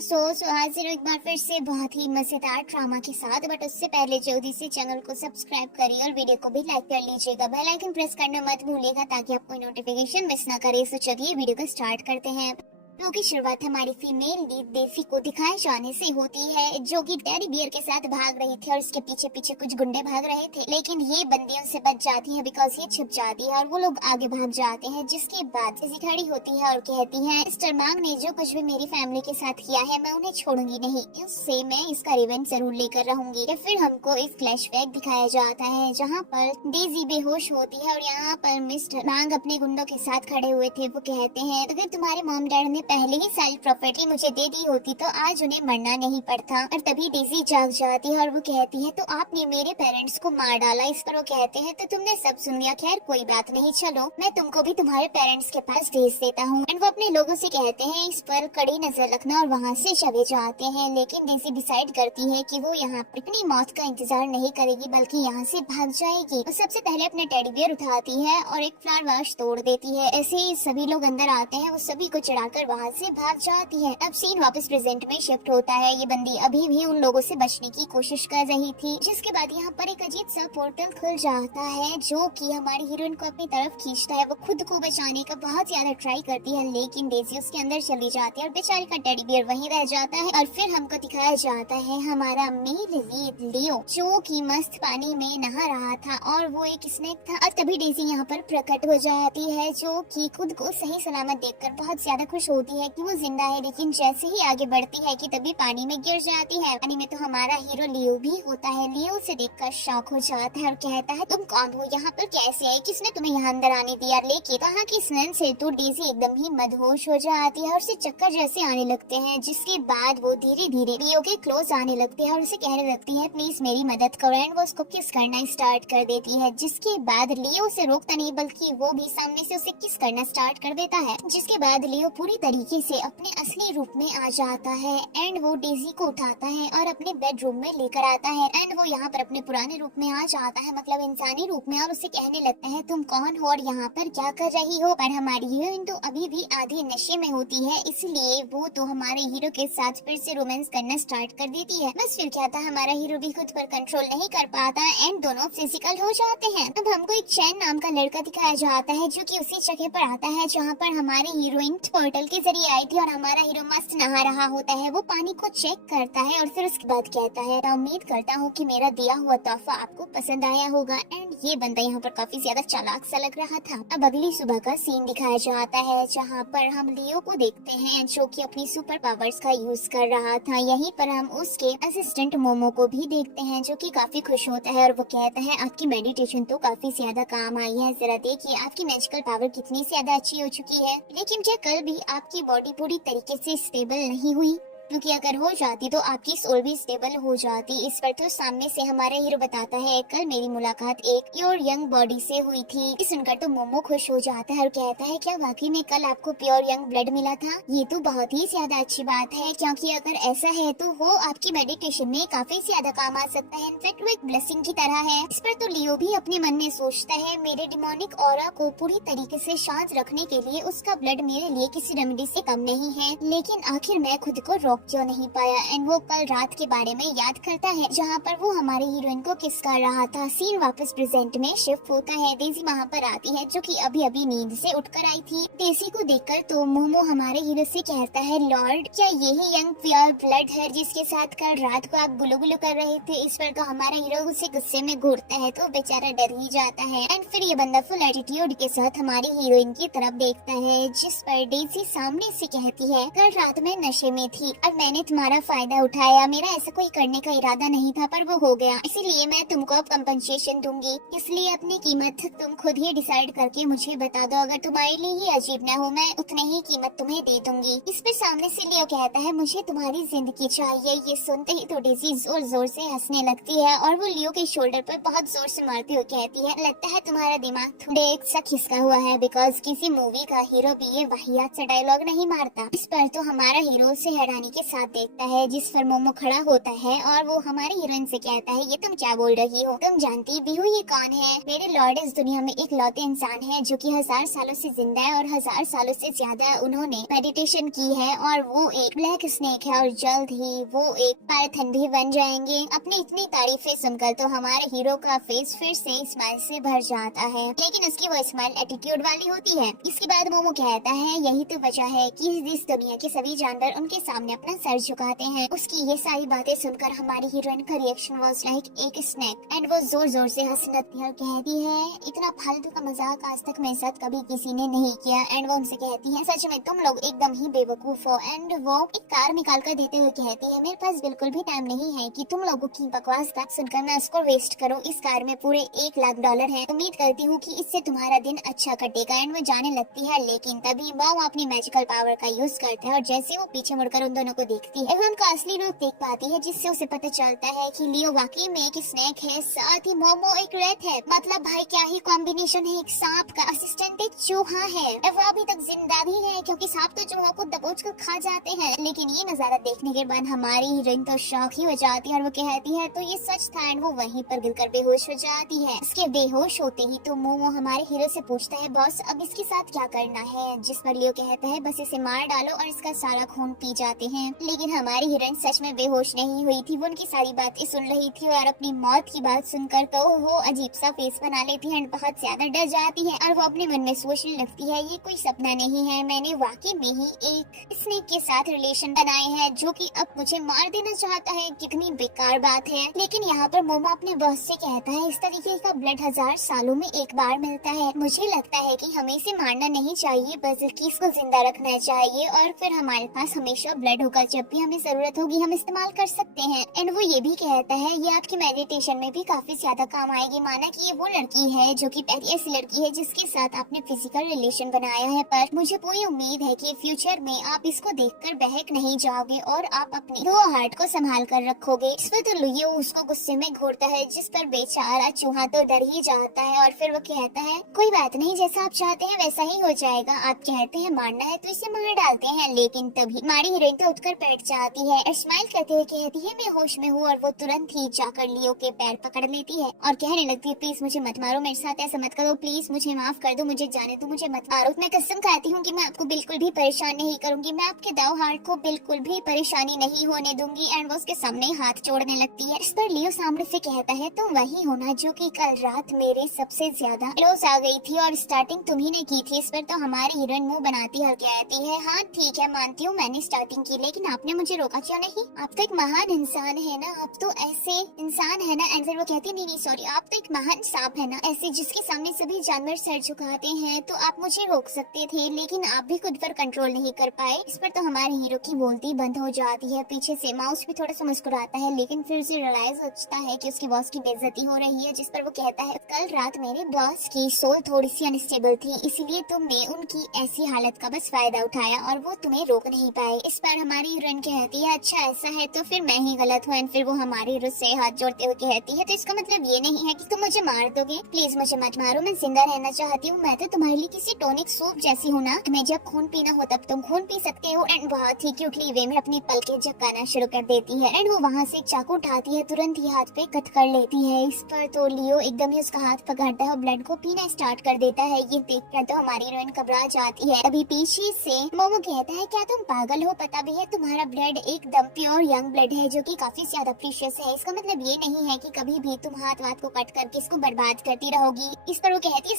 हाजिर हूँ एक बार फिर से बहुत ही मजेदार ड्रामा के साथ। बट उससे पहले जल्दी से चैनल को सब्सक्राइब करिए और वीडियो को भी लाइक कर लीजिएगा। बेल आइकन प्रेस करना मत भूलिएगा ताकि आप कोई नोटिफिकेशन मिस ना करे। तो चलिए वीडियो को स्टार्ट करते हैं। वीडियो की शुरुआत हमारी फीमेल लीड डेफी को दिखाए जाने से होती है, जो कि टेडी बियर के साथ भाग रही थी और उसके पीछे पीछे कुछ गुंडे भाग रहे थे, लेकिन ये बंदियों से बच जाती है बिकॉज ये छुप जाती है और वो लोग आगे भाग जाते हैं। जिसके बाद डेज़ी खड़ी होती है और कहती है, मिस्टर मांग ने जो कुछ भी मेरी फैमिली के साथ किया है मैं उन्हें छोड़ूंगी नहीं, इससे मैं इसका रिवेंज जरूर लेकर रहूंगी। या फिर हमको एक फ्लैशबैक दिखाया जाता है जहाँ पर डेज़ी बेहोश होती है और यहाँ पर मिस्टर मांग अपने गुंडों के साथ खड़े हुए थे। वो कहते हैं, अगर तुम्हारे मॉम डैड ने पहले ही सारी प्रॉपर्टी मुझे दे दी होती तो आज उन्हें मरना नहीं पड़ता। और तभी डेज़ी जाग जाती है और वो कहती है, तो आपने मेरे पेरेंट्स को मार डाला। इस पर वो कहते हैं, तो तुमने सब सुन लिया, खैर कोई बात नहीं, चलो मैं तुमको भी तुम्हारे पेरेंट्स के पास भेज देता हूँ। एंड वो अपने लोगों से कहते हैं इस पर कड़ी नजर रखना और वहाँ से चले जाते हैं। लेकिन डेज़ी डिसाइड करती है कि वो यहाँ पर अपनी मौत का इंतजार नहीं करेगी बल्कि यहाँ से भाग जाएगी। वो सबसे पहले अपने टेडी बियर उठाती है और एक फ्लावर वाश तोड़ देती है। ऐसे ही सभी लोग अंदर आते हैं, वो सभी को चढ़ाकर वहाँ से भाग जाती है। अब सीन वापस प्रेजेंट में शिफ्ट होता है। ये बंदी अभी भी उन लोगों से बचने की कोशिश कर रही थी, जिसके बाद यहाँ पर एक अजीब सा पोर्टल खुल जाता है जो कि हमारी हीरोइन को अपनी तरफ खींचता है। वो खुद को बचाने का बहुत ज्यादा ट्राई करती है, लेकिन डेज़ी उसके अंदर चली जाती है और बेचारी का टेडी बियर वहीं रह जाता है। और फिर हमको दिखाया जाता है हमारा मेल लीड लियो, जो कि मस्त पानी में नहा रहा था और वो एक स्नेक था। और तभी डेज़ी यहाँ पर प्रकट हो जाती है, जो कि खुद को सही सलामत देखकर बहुत ज्यादा खुश होती है कि वो जिंदा है। लेकिन जैसे ही आगे बढ़ती है कि तभी पानी में गिर जाती है। पानी में तो हमारा हीरो लियो भी होता है। लियो से देखकर शॉक हो जाता है और कहता है, तुम कौन हो, यहाँ पर कैसे आए, किसने तुम्हें यहाँ अंदर आने दिया। लेकिन कहा कि स्नन से तो डेज़ी एकदम ही मदहोश हो जाती है और उसे चक्कर जैसे आने लगते हैं। जिसके बाद वो धीरे धीरे लियो के क्लोज आने लगती है और उसे कहने लगती है, प्लीज मेरी मदद करो। एंड वो उसको किस करना स्टार्ट कर देती है। जिसके बाद लियो उसे रोकता नहीं बल्कि वो भी सामने से उसे किस करना स्टार्ट कर देता है। जिसके बाद लियो पूरी तरीके से अपने असली रूप में आ जाता है एंड वो डेज़ी को उठाता है और अपने बेडरूम में लेकर आता है। एंड वो यहाँ पर अपने पुराने रूप में आ जाता है, मतलब इंसानी रूप में, और उसे कहने लगता है, तुम कौन हो और यहाँ पर क्या कर रही हो। पर हमारी हीरोइन तो अभी भी आधी नशे में होती है, इसलिए वो तो हमारे हीरो के साथ फिर से रोमांस करना स्टार्ट कर देती है। बस फिर क्या था, हमारा हीरो भी खुद पर कंट्रोल नहीं कर पाता एंड दोनों फिजिकल हो जाते हैं। अब हमको एक चैन नाम का लड़का दिखाया जाता है, जो कि उसी जगह पर आता है जहाँ पर हमारी हीरोइन पोर्टल के जरिए आई थी और हमारा हीरो मस्त नहा रहा होता है। वो पानी को चेक करता है और फिर उसके बाद कहता है, उम्मीद करता हूँ कि मेरा दिया हुआ तोहफा आपको पसंद आया होगा। एंड ये बंदा यहाँ पर काफी ज्यादा चालाक सा लग रहा था। अब अगली सुबह का सीन दिखाया जाता है जहाँ पर हम लियो को देखते हैं, जो कि अपनी सुपर पावर्स का यूज कर रहा था। यहीं पर हम उसके असिस्टेंट मोमो को भी देखते हैं, जो कि काफी खुश होता है और वो कहता है, आपकी मेडिटेशन तो काफी ज्यादा काम आई है, जरा देखिए आपकी मैजिकल पावर कितनी ज्यादा अच्छी हो चुकी है। लेकिन क्या कल भी आपकी बॉडी पूरी तरीके से स्टेबल नहीं हुई, क्योंकि अगर हो जाती तो आपकी सोल भी स्टेबल हो जाती। इस पर तो सामने से हमारा हीरो बताता है, कल मेरी मुलाकात एक प्योर यंग बॉडी से हुई थी। सुनकर तो मोमो खुश हो जाता है और कहता है, क्या वाकई में कल आपको प्योर यंग ब्लड मिला था। ये तो बहुत ही ज्यादा अच्छी बात है, क्योंकि अगर ऐसा है तो वो आपकी मेडिटेशन में काफी ज्यादा काम आ सकता है। इनफैक्ट वो एक ब्लेसिंग की तरह है। इस पर तो लियो भी अपने मन में सोचता है, मेरे डिमोनिक ऑरा को पूरी तरीके से शांत रखने के लिए उसका ब्लड मेरे लिए किसी रेमेडी से कम नहीं है। लेकिन आखिर मैं खुद को रोक क्यों नहीं पाया। एंड वो कल रात के बारे में याद करता है जहाँ पर वो हमारे हीरोइन को किस कर रहा था। सीन वापस प्रेजेंट में शिफ्ट होता है। डेज़ी वहाँ पर आती है, जो कि अभी अभी नींद से उठकर आई थी। डेज़ी को देखकर तो मोमो हमारे हीरो से कहता है, लॉर्ड क्या यही यंग प्योर ब्लड है जिसके साथ कल रात को आप गुलो गुलो कर रहे थे। इस पर तो हमारा हीरो उसे गुस्से में घूरता है तो बेचारा डर ही जाता है। एंड फिर ये बंदा फुल एटीट्यूड के साथ हमारी हीरोइन की तरफ देखता है, जिस पर डेज़ी सामने से कहती है, कल रात में नशे में थी और मैंने तुम्हारा फायदा उठाया। मेरा ऐसा कोई करने का इरादा नहीं था, पर वो हो गया, इसीलिए मैं तुमको अब कंपनसेशन दूंगी। इसलिए अपनी कीमत तुम खुद ही डिसाइड करके मुझे बता दो। अगर तुम्हारे लिए ही अजीब ना हो, मैं उतने ही कीमत तुम्हें दे दूंगी। इस पर सामने से लियो कहता है, मुझे तुम्हारी जिंदगी चाहिए। ये सुनते ही तो डेज़ी जोर जोर से हंसने लगती है और वो लियो के शोल्डर पर बहुत जोर से मारती हुई कहती है, लगता है तुम्हारा दिमाग थोड़े एक सा खिसका हुआ है, बिकॉज किसी मूवी का हीरो भी ये वाहियात सा डायलॉग नहीं मारता। इस पर तो हमारा हीरो से हैरानी के साथ देखता है, जिस पर मोमो खड़ा होता है और वो हमारी हीरोइन से कहता है, ये तुम क्या बोल रही हो, तुम जानती भी हो ये कौन है? मेरे लॉर्ड इस दुनिया में एक लौते इंसान है जो कि 1000 सालों से जिंदा है और 1000 सालों से ज्यादा उन्होंने मेडिटेशन की है और वो एक ब्लैक स्नेक है और जल्द ही वो एक पाइथन भी बन जाएंगे। अपनी इतनी तारीफें सुनकर तो हमारे हीरो का फेस फिर से स्माइल से भर जाता है, लेकिन उसकी वो स्माइल एटीट्यूड वाली होती है। इसके बाद मोमो कहता है, यही तो वजह है कि इस दुनिया के सभी जानवर उनके सामने अपना सर झुकाते हैं। उसकी ये सारी बातें सुनकर हमारी हीरोइन का रिएक्शन वाज लाइक एक स्नैक एंड वो जोर जोर से हंसने लगती है और कहती है, इतना फालतू का मजाक आज तक मेरे साथ कभी किसी ने नहीं किया। एंड वो उनसे कहती है, सच में तुम लोग एकदम ही बेवकूफ हो। एंड वो एक कार निकाल कर देते हुए कहती है, मेरे पास बिल्कुल भी टाइम नहीं है कि तुम लोगों की बकवास बात सुनकर मैं उसको वेस्ट करूँ। इस कार में पूरे $1,00,000 है। उम्मीद करती हूँ कि इससे तुम्हारा दिन अच्छा कटेगा। एंड वो जाने लगती है, लेकिन तभी मॉम अपनी मैजिकल पावर का यूज करता है और जैसे वो पीछे मुड़कर उन दोनों को देखती है, वो उनका असली रूप देख पाती है, जिससे उसे पता चलता है कि लियो वाकई में एक स्नेक है, साथ ही मोमो एक रैट है। मतलब भाई क्या ही कॉम्बिनेशन है, एक सांप का असिस्टेंट एक चूहा है। वो अभी तक जिंदा भी है क्योंकि सांप तो चूहों को दबोच कर खा जाते हैं। लेकिन ये नजारा देखने के बाद हमारी हीरोइन तो शॉक ही हो जाती है और वो कहती है, तो ये सच था। एंड वो वहीं पर गिरकर बेहोश हो जाती है। उसके बेहोश होते ही तो मोमो हमारे हीरो से पूछता है, बॉस अब इसके साथ क्या करना है? जिस पर लियो कहता है, बस इसे मार डालो और इसका सारा खून पी जाते हैं। लेकिन हमारी हीरोइन सच में बेहोश नहीं हुई थी, वो उनकी सारी बातें सुन रही थी और अपनी मौत की बात सुनकर तो वो अजीब सा फेस बना लेती है, बहुत ज्यादा डर जाती है और वो अपने मन में सोचने लगती है, ये कोई सपना नहीं है, मैंने वाकई में ही एक स्नेक के साथ रिलेशन बनाए हैं जो कि अब मुझे मार देना चाहता है। कितनी बेकार बात है। लेकिन यहाँ पर मोमो अपने बॉस से कहता है, इस तरीके का ब्लड 1000 सालों में एक बार मिलता है। मुझे लगता है कि हमें इसे मारना नहीं चाहिए, बल्कि इसको जिंदा रखना चाहिए और फिर हमारे पास हमेशा ब्लड होगा, जब भी हमें जरूरत होगी हम इस्तेमाल कर सकते हैं। एंड वो ये भी कहता है, ये आपकी मेडिटेशन में भी काफी ज्यादा काम आएगी। माना कि ये वो लड़की है जो कि पहली ऐसी लड़की है जिसके साथ आपने फिजिकल रिलेशन बनाया है, पर मुझे पूरी उम्मीद है कि फ्यूचर में आप इसको देखकर बहक नहीं जाओगे और आप अपने दो हार्ट को संभाल कर रखोगे। इस पर तो लियो उसको गुस्से में घूरता है, जिस पर बेचारा चूहा तो डर ही जाता है और फिर वो कहता है, कोई बात नहीं, जैसा आप चाहते हैं वैसा ही हो जाएगा। आप कहते हैं मारना है तो इसे मार डालते हैं। लेकिन तभी हमारी हीरोइन तो उठकर बैठ जाती है, स्माइल करते हुए कहती है, मैं होश में हूँ। और वो तुरंत ही जाकर लियो के पैर पकड़ लेती है और कहने लगती है, प्लीज मुझे मत मारो, मेरे साथ ऐसा मत करो, प्लीज मुझे माफ कर दो, मुझे जाने दो, मुझे मत मारो। मैं कसम खाती हूँ कि मैं आपको बिल्कुल भी परेशान नहीं करूंगी, मैं आपके दाव हार्ट को बिल्कुल भी परेशानी नहीं होने दूंगी। एंड वो उसके सामने हाथ जोड़ने लगती है। इस पर लियो सामने से कहता है, तुम वही हो ना जो कि कल रात मेरे सबसे ज्यादा क्लोज आ गई थी और स्टार्टिंग तुम्ही ने की थी। इस पर तो हमारी हीरोइन मुंह बनाती है, कहती है, हाँ ठीक है मानती हूँ मैंने स्टार्टिंग की, लेकिन आपने मुझे रोका क्यों नहीं? आप तो एक महान इंसान है ना, आप तो ऐसे इंसान है ना। एंड फिर वो कहती है, नहीं सॉरी, आप तो एक महान सांप है ना, ऐसे जिसके सामने सभी जानवर सर झुकाते हैं, तो आप मुझे रोक सकते थे, लेकिन आप भी खुद पर कंट्रोल नहीं कर पाए। इस पर तो हमारे हीरो की बोलती बंद हो जाती है। पीछे से माउस भी थोड़ा सा मुस्कुराता है, लेकिन फिर उसे रियलाइज होता है कि उसकी बॉस की बेइज्जती हो रही है। जिस पर वो कहता है, कल रात मेरे बॉस की सोल थोड़ी सी अनस्टेबल थी, इसीलिए तुमने उनकी ऐसी हालत का बस फायदा उठाया और वो तुम्हें रोक नहीं पाए। इस पर हमारी हीरोइन कहती है, अच्छा ऐसा है तो फिर मैं ही गलत हूँ। फिर वो हमारे हीरो से हाथ जोड़ते हुए कहती है, तो इसका मतलब ये नहीं है कि तुम मुझे मार दोगे, प्लीज मुझे मत मारो, मैं जिंदा रहना चाहती हूँ। मैं तो तुम्हारे लिए किसी टॉनिक सूप जैसी हूँ ना, तुम्हें जब खून पीना हो तब तुम खून पी सकते हो। एंड बहुत ही क्यूटली वे में अपनी पलकें झपकाना शुरू कर देती है। एंड वो वहाँ से चाकू उठाती है, तुरंत ही हाथ पे कट कर लेती है। इस पर तो लियो एकदम ही उसका हाथ पकड़ता है और ब्लड को पीना स्टार्ट कर देता है। ये देखकर तो हमारी हीरोइन घबरा जाती है। अभी पीछे से मोमो कहता है, क्या तुम पागल हो? पता भी है तुम्हारा ब्लड एकदम प्योर यंग ब्लड है जो कि काफी ज्यादा प्रीशियस है। इसका मतलब ये नहीं है कि कभी भी तुम हाथ वाथ को कट करके इसको बर्बाद करती रहोगी। इस पर वो कहती है,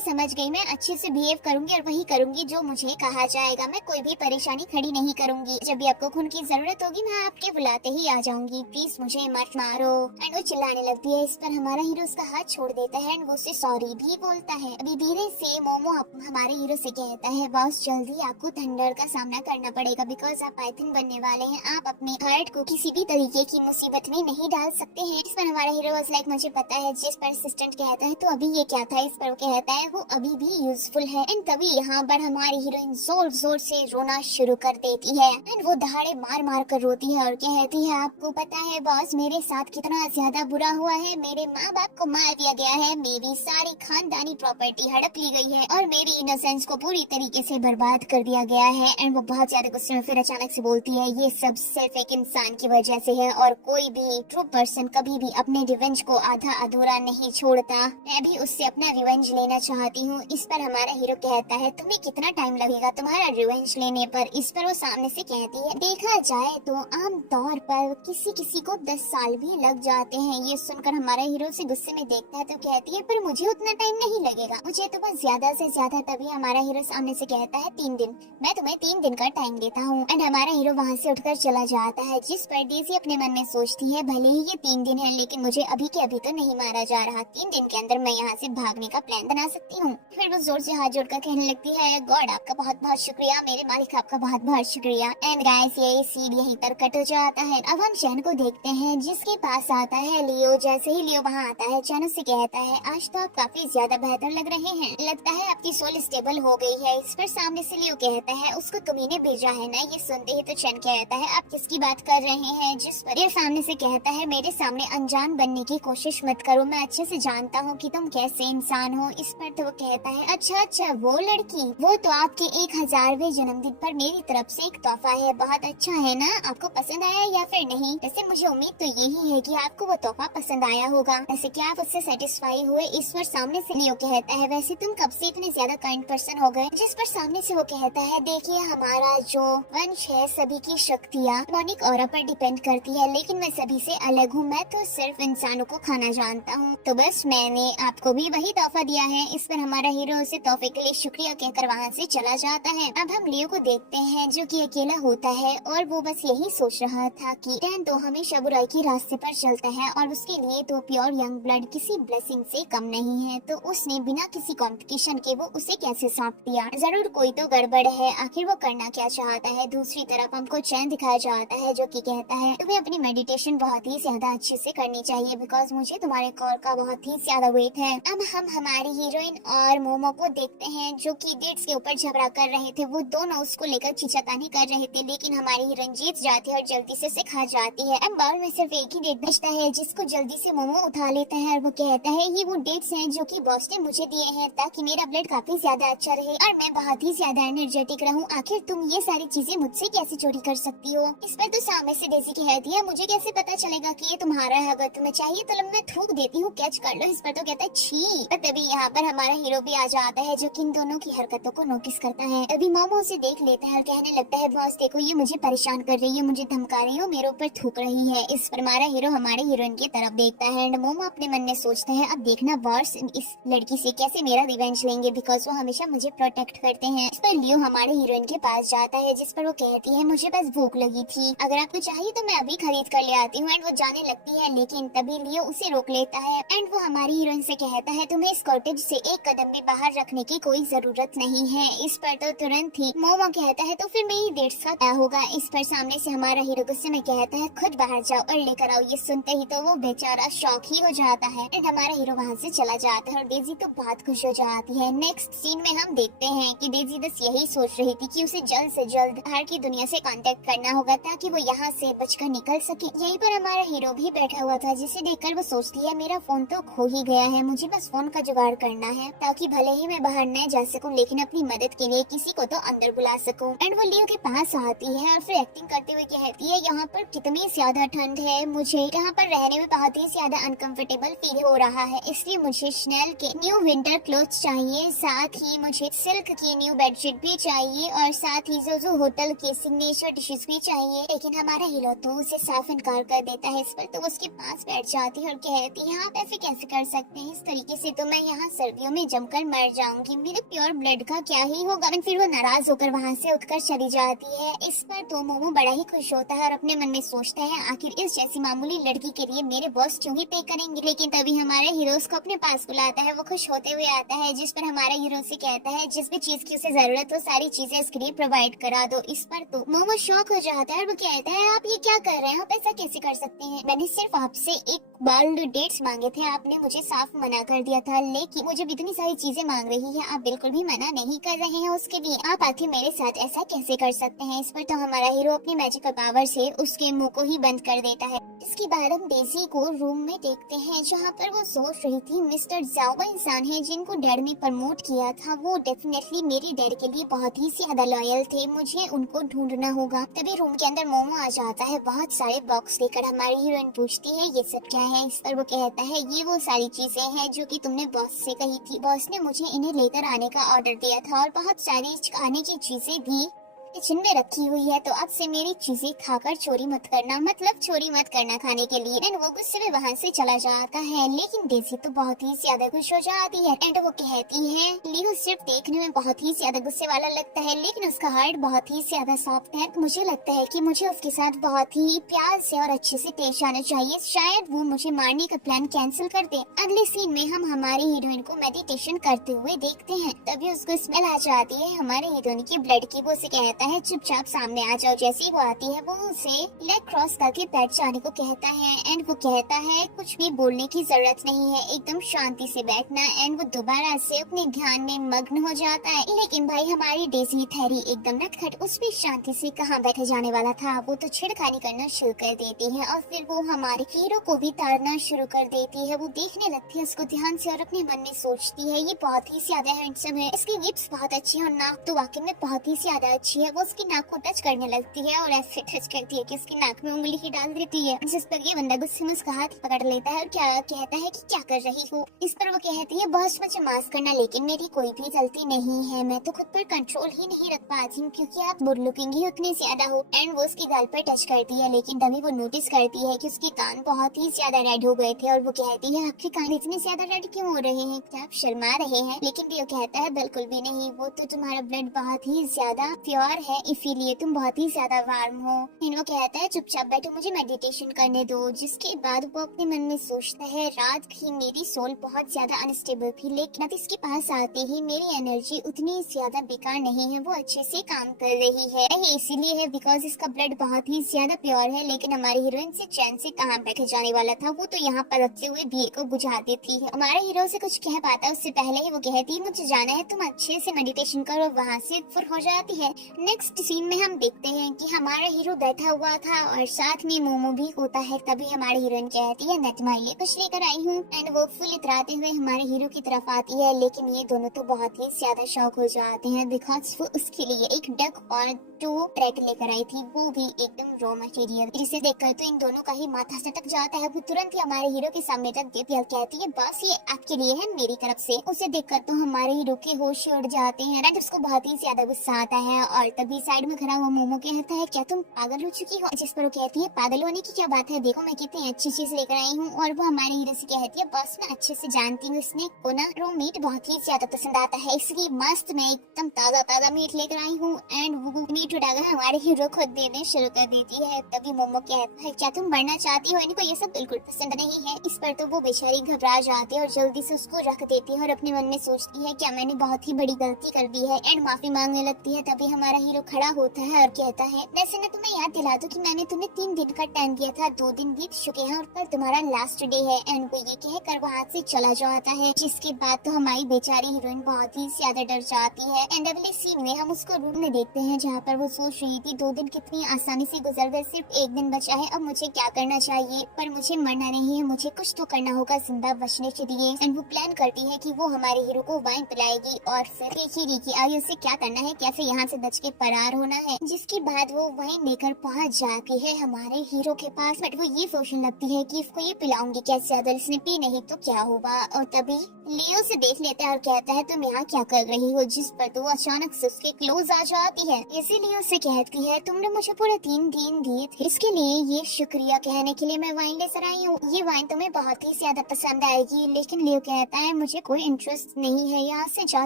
समझ गई, मैं अच्छे से बिहेव करूंगी और वही करूंगी जो मुझे कहा जाएगा, मैं कोई भी परेशानी खड़ी नहीं करूंगी। जब भी आपको खून की जरूरत होगी मैं आपके बुलाते ही आ जाऊंगी, प्लीज मुझे मत मारो। एंड वो चिल्लाने लगती है। इस पर हमारा हीरो उसका हाथ छोड़ देता है एंड वो उससे सॉरी भी बोलता है। अभी धीरे से मोमो हमारे हीरो से कहता है, बॉस जल्दी आपको थंडर का सामना करना पड़ेगा, बिकॉज आप पाइथन बनने वाले हैं, आप अपने हार्ट को किसी भी तरीके की मुसीबत में नहीं डाल सकते हैं। इस पर हमारा हीरो लाइक मुझे पता है। जिस पर असिस्टेंट कहता है, तो अभी ये क्या था? इस पर वो कहता है, वो अभी भी यूजफुल है। एंड तभी यहाँ पर हमारी हीरोइन जोर जोर से रोना शुरू कर देती है एंड वो दहाड़े मार मार कर रोती है और कहती है, आपको पता है बॉस मेरे साथ कितना ज्यादा बुरा हुआ है, मेरे माँ बाप को मार दिया गया है, मेरी सारी खानदानी प्रॉपर्टी हड़प ली गई है और मेरी इनोसेंस को पूरी तरीके से बर्बाद कर दिया गया है। एंड वो बहुत ज्यादा गुस्से में फिर अचानक अचानक से बोलती है ये सब सिर्फ एक इंसान की वजह से है और कोई भी ट्रू पर्सन कभी भी अपने रिवेंज को आधा अधूरा नहीं छोड़ता। मैं भी उससे अपना रिवेंज लेना चाहती हूँ। इस पर हमारा हीरो कहता है तुम्हें कितना टाइम लगेगा तुम्हारा रिवेंज लेने पर। इस पर वो सामने से कहती है देखा जाए तो आम तौर पर किसी किसी को 10 साल भी लग जाते हैं। ये सुनकर हमारा हीरो से गुस्से में देखता है तो कहती है पर मुझे उतना टाइम नहीं लगेगा, मुझे तो बस ज्यादा से ज्यादा। तभी हमारा हीरो सामने से कहता है 3 दिन, मैं तुम्हें 3 दिन का टाइम देता हूँ। एंड हमारा हीरो वहाँ से उठकर चला जाता है। जिस पर डेज़ी अपने मन में सोचती है भले ही ये 3 दिन है लेकिन मुझे अभी के अभी तो नहीं मारा जा रहा, 3 दिन के अंदर मैं यहाँ से भागने का प्लान बना सकती हूँ। फिर वो जोर से हाथ जोड़कर कहने लगती है गॉड आपका बहुत बहुत शुक्रिया, मेरे मालिक आपका बहुत बहुत शुक्रिया। एंड गाइस ये सीन यहीं पर कट हो जाता है। अब हम चैन को देखते हैं जिसके पास आता है लियो। जैसे ही लियो वहाँ आता है चैन उससे कहता है आज तो आप काफी ज्यादा बेहतर लग रहे हैं, लगता है आपकी सोल स्टेबल हो गई है। इस पर सामने से लियो कहता है उसको तुम्ही ने भेजा है ना। ये सुनते ही तो चैन कहता है आप किसकी बात कर रहे हैं। जिस पर ये सामने से कहता है मेरे सामने अनजान बनने की कोशिश मत करो, मैं अच्छे से जानता हूँ कि तुम कैसे इंसान हो। इस पर तो वो कहता है अच्छा वो लड़की, वो तो आपके 1000वें जन्मदिन पर मेरी तरफ से एक तोहफा है, बहुत अच्छा है ना, आपको पसंद आया या फिर नहीं। वैसे मुझे उम्मीद तो यही है कि आपको वो तोहफा पसंद आया होगा, वैसे क्या आप उससे सेटिस्फाई हुए। इस पर सामने से लियो कहता है वैसे तुम कब से इतने ज्यादा काइंड पर्सन हो गए। जिस पर सामने से वो कहता है देखिए हमारा जो वंश है सभी की शक्तियाँ मॉनिक ऑरा पर डिपेंड करती है लेकिन मैं सभी से अलग हूँ, मैं तो सिर्फ इंसानों को खाना जानता हूँ, तो बस मैंने आपको भी वही तोहफा दिया है। इस पर हमारा हीरो उसे तोहफे के लिए शुक्रिया कहकर वहाँ से चला जाता है। अब हम लियो को देखते हैं जो कि अकेला होता है और वो बस यही सोच रहा था कि डैन तो हमेशा बुराई के रास्ते पर चलता है और उसके लिए तो प्योर यंग ब्लड किसी ब्लेसिंग से कम नहीं है, तो उसने बिना किसी कंपटीशन के वो उसे कैसे सौंप दिया। जरूर कोई तो गड़बड़ है, आखिर वो करना क्या चाहता है। दूसरी तरफ हमको चैन दिखाया जाता है जो कि कहता है तुम्हें अपनी मेडिटेशन बहुत ही ज्यादा अच्छे से करनी चाहिए बिकॉज मुझे तुम्हारे कॉल का बहुत ही ज्यादा वेट है। अब हम हमारी हीरोइन और मोमो को देखते हैं जो कि डेट्स के ऊपर झगड़ा कर रहे थे। वो दोनों उसको लेकर खींचातानी कर रहे थे लेकिन हमारी हीरोइन जीत जाती है और जल्दी से उसे खा जाती है। अब बाउल में सिर्फ एक ही डेट बचता है जिसको जल्दी से मोमो उठा लेता है और वो कहता है ये वो डेट्स हैं जो कि बॉस ने मुझे दिए हैं ताकि मेरा ब्लड काफी ज्यादा अच्छा रहे और मैं बहुत ही ज्यादा एनर्जेटिक रहूं। आखिर तुम ये सारी चीजें मुझसे कैसे चोरी कर सकती हो। इस पर तो सामने से डेज़ी कहती है मुझे कैसे पता चलेगा कि ये तुम्हारा है, अगर तुम्हें चाहिए तो मैं थूक देती हूँ, कैच कर लो। इस पर तो कहता है छी। तभी यहाँ पर हमारा हीरो भी आ जाता है जो कि इन दोनों की हरकतों को नोटिस करता है। तभी मोमो उसे देख लेता है और कहने लगता है बॉस देखो ये मुझे परेशान कर रही है, मुझे धमका रही है, मेरे ऊपर थूक रही है। इस पर हमारा हीरो हमारे हीरोइन की तरफ देखता है एंड मोमो अपने मन में सोचता है अब देखना बॉस इस लड़की से कैसे मेरा रिवेंज लेंगे बिकॉज वो हमेशा मुझे प्रोटेक्ट करते हैं। इस पर लियो हमारे हीरोइन के पास जाता है जिस पर वो कहती है मुझे बस भूख लगी थी, अगर आपको चाहिए तो मैं अभी खरीद कर ले आती हूँ। एंड वो जाने लगती है लेकिन तभी लियो उसे रोक लेता है एंड वो हमारी हीरोइन से कहता है तुम्हें इस कॉटेज से एक कदम भी बाहर रखने की कोई जरूरत नहीं है। इस पर तो तुरंत ही मोमो कहता है तो फिर मेरी डेट्स का क्या होगा। इस पर सामने से हमारा हीरो गुस्से में कहता है खुद बाहर जाओ और लेकर आओ। ये सुनते ही तो वो बेचारा शॉक ही हो जाता है एंड हमारा हीरो वहाँ से चला जाता है और डेज़ी तो बहुत खुश हो जाती है। नेक्स्ट सीन में हम देखते हैं कि डेज़ी बस यही सोच रही थी कि उसे जल्द से जल्द बाहर की दुनिया से कांटेक्ट करना होगा ताकि वो यहाँ से बचकर निकल सके। यहीं पर हमारा हीरो भी बैठा हुआ था जिसे देखकर वो सोचती है मेरा फोन तो खो ही गया है, मुझे बस फोन का जुगाड़ करना है ताकि भले ही मैं बाहर न जा सकूं लेकिन अपनी मदद के लिए किसी को तो अंदर बुला सकूं। एंड वो लियो के पास आती है और फिर एक्टिंग करते हुए कहती है यहाँ पर कितनी ज्यादा ठंड है, मुझे यहाँ पर रहने में बहुत ही ज्यादा अनकंफर्टेबल फील हो रहा है, इसलिए मुझे स्नेल के न्यू विंटर क्लोथ्स चाहिए, साथ ही मुझे सिल्क की न्यू बेडशीट भी चाहिए और साथ ही जो होटल के सिग्नेचर डिशेस भी चाहिए। लेकिन हमारा हीरो तो उसे साफ इनकार कर देता है। इस पर तो उसके पास बैठ जाती है और कहती है आप ऐसे कैसे कर सकते हैं, इस तरीके से तो मैं यहाँ सर्दियों में जमकर मर जाऊंगी, मेरे प्योर ब्लड का क्या ही होगा। फिर वो नाराज होकर वहाँ से उठकर चली जाती है। इस पर तो मोमो बड़ा ही खुश होता है और अपने मन में सोचता है आखिर इस जैसी मामूली लड़की के लिए मेरे बॉस क्यों ही पे करेंगे। लेकिन तभी हमारे हीरो को अपने पास बुलाता है, वो खुश होते हुए आता है जिस पर हमारा हीरो से कहता है जिस भी चीज की उसे जरूरत हो सारी चीजें इसके लिए प्रोवाइड करा दो। इस पर तो मोमो शॉक हो जाता है और वो कहता है आप ये क्या कर रहे हैं, आप ऐसा कैसे कर सकते हैं, मैंने सिर्फ आपसे एक बाल्ड डेट्स मांगे थे, आपने मुझे साफ मना कर दिया था, लेकिन मुझे इतनी सारी चीजें मांग रही है, आप बिल्कुल भी मना नहीं कर रहे हैं उसके लिए, आप आखिर मेरे साथ ऐसा कैसे कर सकते हैं। इस पर तो हमारा हीरो अपनी मैजिकल पावर से उसके मुंह को ही बंद कर देता है। इसके बाद हम डेज़ी को रूम में देखते हैं जहाँ पर वो सोच रही थी मिस्टर जाओ वो इंसान है जिनको डैड ने प्रमोट किया था, वो डेफिनेटली मेरे डैड के लिए बहुत ही ज्यादा लॉयल थे, मुझे उनको ढूंढना होगा। तभी रूम के अंदर मोमो आ जाता है बहुत सारे बॉक्स लेकर। हमारी हीरोइन पूछती है ये सब क्या है। इस पर वो कहता है ये वो सारी चीजें हैं जो कि तुमने बॉस से कही थी। बॉस ने मुझे इन्हें लेकर आने का ऑर्डर दिया था और बहुत सारी खाने की चीजें भी किचन में रखी हुई है, तो अब से मेरी चीजें खाकर चोरी मत करना, मतलब चोरी मत करना खाने के लिए। एंड वो गुस्से में वहाँ से चला जाता है, लेकिन डेज़ी तो बहुत ही ज्यादा खुश हो जाती है। एंड वो कहती है लियो सिर्फ देखने में बहुत ही ज्यादा गुस्से वाला लगता है, लेकिन उसका हार्ट बहुत ही ज्यादा सॉफ्ट है। मुझे लगता है कि मुझे उसके साथ बहुत ही प्यार से और अच्छे से पेश आना चाहिए, शायद वो मुझे मारने का प्लान कैंसिल कर दे। अगले सीन में हम हमारी हीरोइन को मेडिटेशन करते हुए देखते हैं। तभी उसको स्मेल आ जाती है हमारे हीरोइन की ब्लड की। वो उसे कहता है चुपचाप सामने आ जाओ। जैसे ही वो आती है वो उसे लेग क्रॉस करके बैठ जाने को कहता है। एंड वो कहता है कुछ भी बोलने की जरूरत नहीं है, एकदम शांति से बैठना। एंड वो दोबारा से अपने ध्यान में मग्न हो जाता है। लेकिन भाई हमारी डेज़ी थैरी एकदम नटखट, उस भी शांति से कहाँ बैठे जाने वाला था। वो तो छिड़खानी करना शुरू कर देती है और फिर वो हमारे हीरो को भी ताड़ना शुरू कर देती है। वो देखने लगती है उसको ध्यान से और अपने मन में सोचती है ये बहुत ही ज्यादा हैंडसम है, इसकी लिप्स बहुत अच्छी है और नाक तो वाकई में बहुत ही ज्यादा अच्छी है। वो उसकी नाक को टच करने लगती है और ऐसे टच करती है कि उसकी नाक में उंगली ही डाल देती है, जिस पर ये बंदा गुस्से में उसका हाथ पकड़ लेता है और क्या कहता है कि क्या कर रही हो। इस पर वो कहती है बॉस मुझे माफ करना, लेकिन मेरी कोई भी गलती नहीं है, मैं तो खुद पर कंट्रोल ही नहीं रख पाती हूँ क्योंकि आप गुड लुकिंग ही उतनी ज्यादा हो। एंड वो उसकी गाल पर टच करती है, लेकिन तभी वो नोटिस करती है कि उसके कान बहुत ही ज्यादा रेड हो गए थे और वो कहती है आपके कान इतने ज्यादा रेड क्यों हो रहे हैं, क्या आप शर्मा रहे हैं। लेकिन वो कहता है बिल्कुल भी नहीं, वो तो तुम्हारा ब्लड बहुत ही ज्यादा प्योर है इसीलिए तुम बहुत ही ज्यादा वार्म हो। वो कहता है चुपचाप बैठो मुझे मेडिटेशन करने दो। जिसके बाद वो अपने मन में सोचता है रात की मेरी सोल बहुत ज्यादा अनस्टेबल थी, लेकिन अब इसके पास आते ही मेरी एनर्जी उतनी ज्यादा बेकार नहीं है, वो अच्छे से काम कर रही है। ये इसीलिए है बिकॉज इसका ब्लड बहुत ही ज्यादा प्योर है। लेकिन हमारी हीरोइन से चैन से कहाँ बैठे जाने वाला था, वो तो यहाँ पर रखते हुए दिए को बुझा देती है। हमारे हीरो से कुछ कह पाता उससे पहले ही वो कहती है मुझे जाना है, तुम अच्छे से मेडिटेशन करो। वहाँ से फुर हो जाती है। नेक्स्ट सीन में हम देखते हैं कि हमारा हीरो बैठा हुआ था और साथ में मोमो भी होता है। तभी हमारी हीरोइन कहती है मैं तुम्हारे लिए कुछ लेकर आई हूँ। एंड वो फुल इतराते हुए हमारे हीरो की तरफ आती है, लेकिन ये दोनों तो बहुत ही ज्यादा शौक हो जाते हैं बिकॉज वो उसके लिए एक डक और 2 ब्रेड लेकर आई थी, वो भी एकदम रॉ मटेरियल। जिसे देखकर तो इन दोनों का ही माथा सटक जाता है। वो तुरंत ही हमारे हीरो के सामने रख देती है, कहती है बस ये आपके लिए है मेरी तरफ से। उसे देखकर तो हमारे हीरो के होश उड़ जाते हैं। एंड उसको बहुत ही ज्यादा गुस्सा आता है और तभी साइड में खड़ा हुआ मोमो कहता है क्या तुम पागल हो चुकी हो। जिस पर वो कहती है पागल होने की क्या बात है, देखो मैं कितनी अच्छी चीज लेकर आई हूँ। और वो हमारे हीरो से कहती है बस मैं अच्छे से जानती हूँ इसने को ना रो मीट बहुत ही ज्यादा पसंद आता है, इसलिए मस्त मैं एकदम ताजा ताजा मीट लेकर आई हूँ। एंड वो मीट उठाकर हमारे हीरो खुद देने शुरू कर देती है। तभी मोमो कहता है क्या तुम मरना चाहती हो, इनको ये सब बिल्कुल पसंद नहीं है। इस पर तो वो बेचारी घबरा जाती है और जल्दी से उसको रख देती है और अपने मन में सोचती है क्या मैंने बहुत ही बड़ी गलती कर दी है। एंड माफी मांगने लगती है। तभी हमारा हीरो खड़ा होता है और कहता है वैसे ना तुम्हें याद दिला दूं कि मैंने तुम्हें 3 दिन का टाइम दिया था, 2 दिन बीत चुके हैं और कल तुम्हारा लास्ट डे है। एंड वो ये कहकर वहाँ से चला जाता है। जिसके बाद तो हमारी बेचारी हीरोइन बहुत ही ज्यादा डर जाती है। एंड अगले सीन में हम उसको रूम में देखते हैं जहाँ पर वो सोच रही थी 2 दिन कितनी आसानी से गुजर गए, सिर्फ 1 दिन बचा है, अब मुझे क्या करना चाहिए। पर मुझे मरना नहीं है, मुझे कुछ तो करना होगा जिंदा बचने के लिए। एंड वो प्लान करती है कि वो हमारे हीरो को वाइन पिलाएगी और फिर देखेगी कि आगे उसे क्या करना है, कैसे यहाँ से बच के फरार होना है। जिसके बाद वो वाइन लेकर पहुँच जाती है हमारे हीरो के पास। बट वो ये सोचने लगती है कि इसको ये पिलाऊंगी कैसे, अगर इसने पी नहीं तो क्या होगा। और तभी लियो से देख लेता है और कहता है तुम यहाँ क्या कर रही हो। जिस पर तो वो अचानक से उसके क्लोज आ जाती है। इसीलिए उसे कहती है तुमने मुझे पूरे 3 दिन दिए थे, इसके लिए ये शुक्रिया कहने के लिए मैं वाइन लेकर आई हूँ। ये वाइन तुम्हें बहुत ही ज्यादा पसंद आएगी। लेकिन लियो कहता है मुझे कोई इंटरेस्ट नहीं है, यहाँ से जा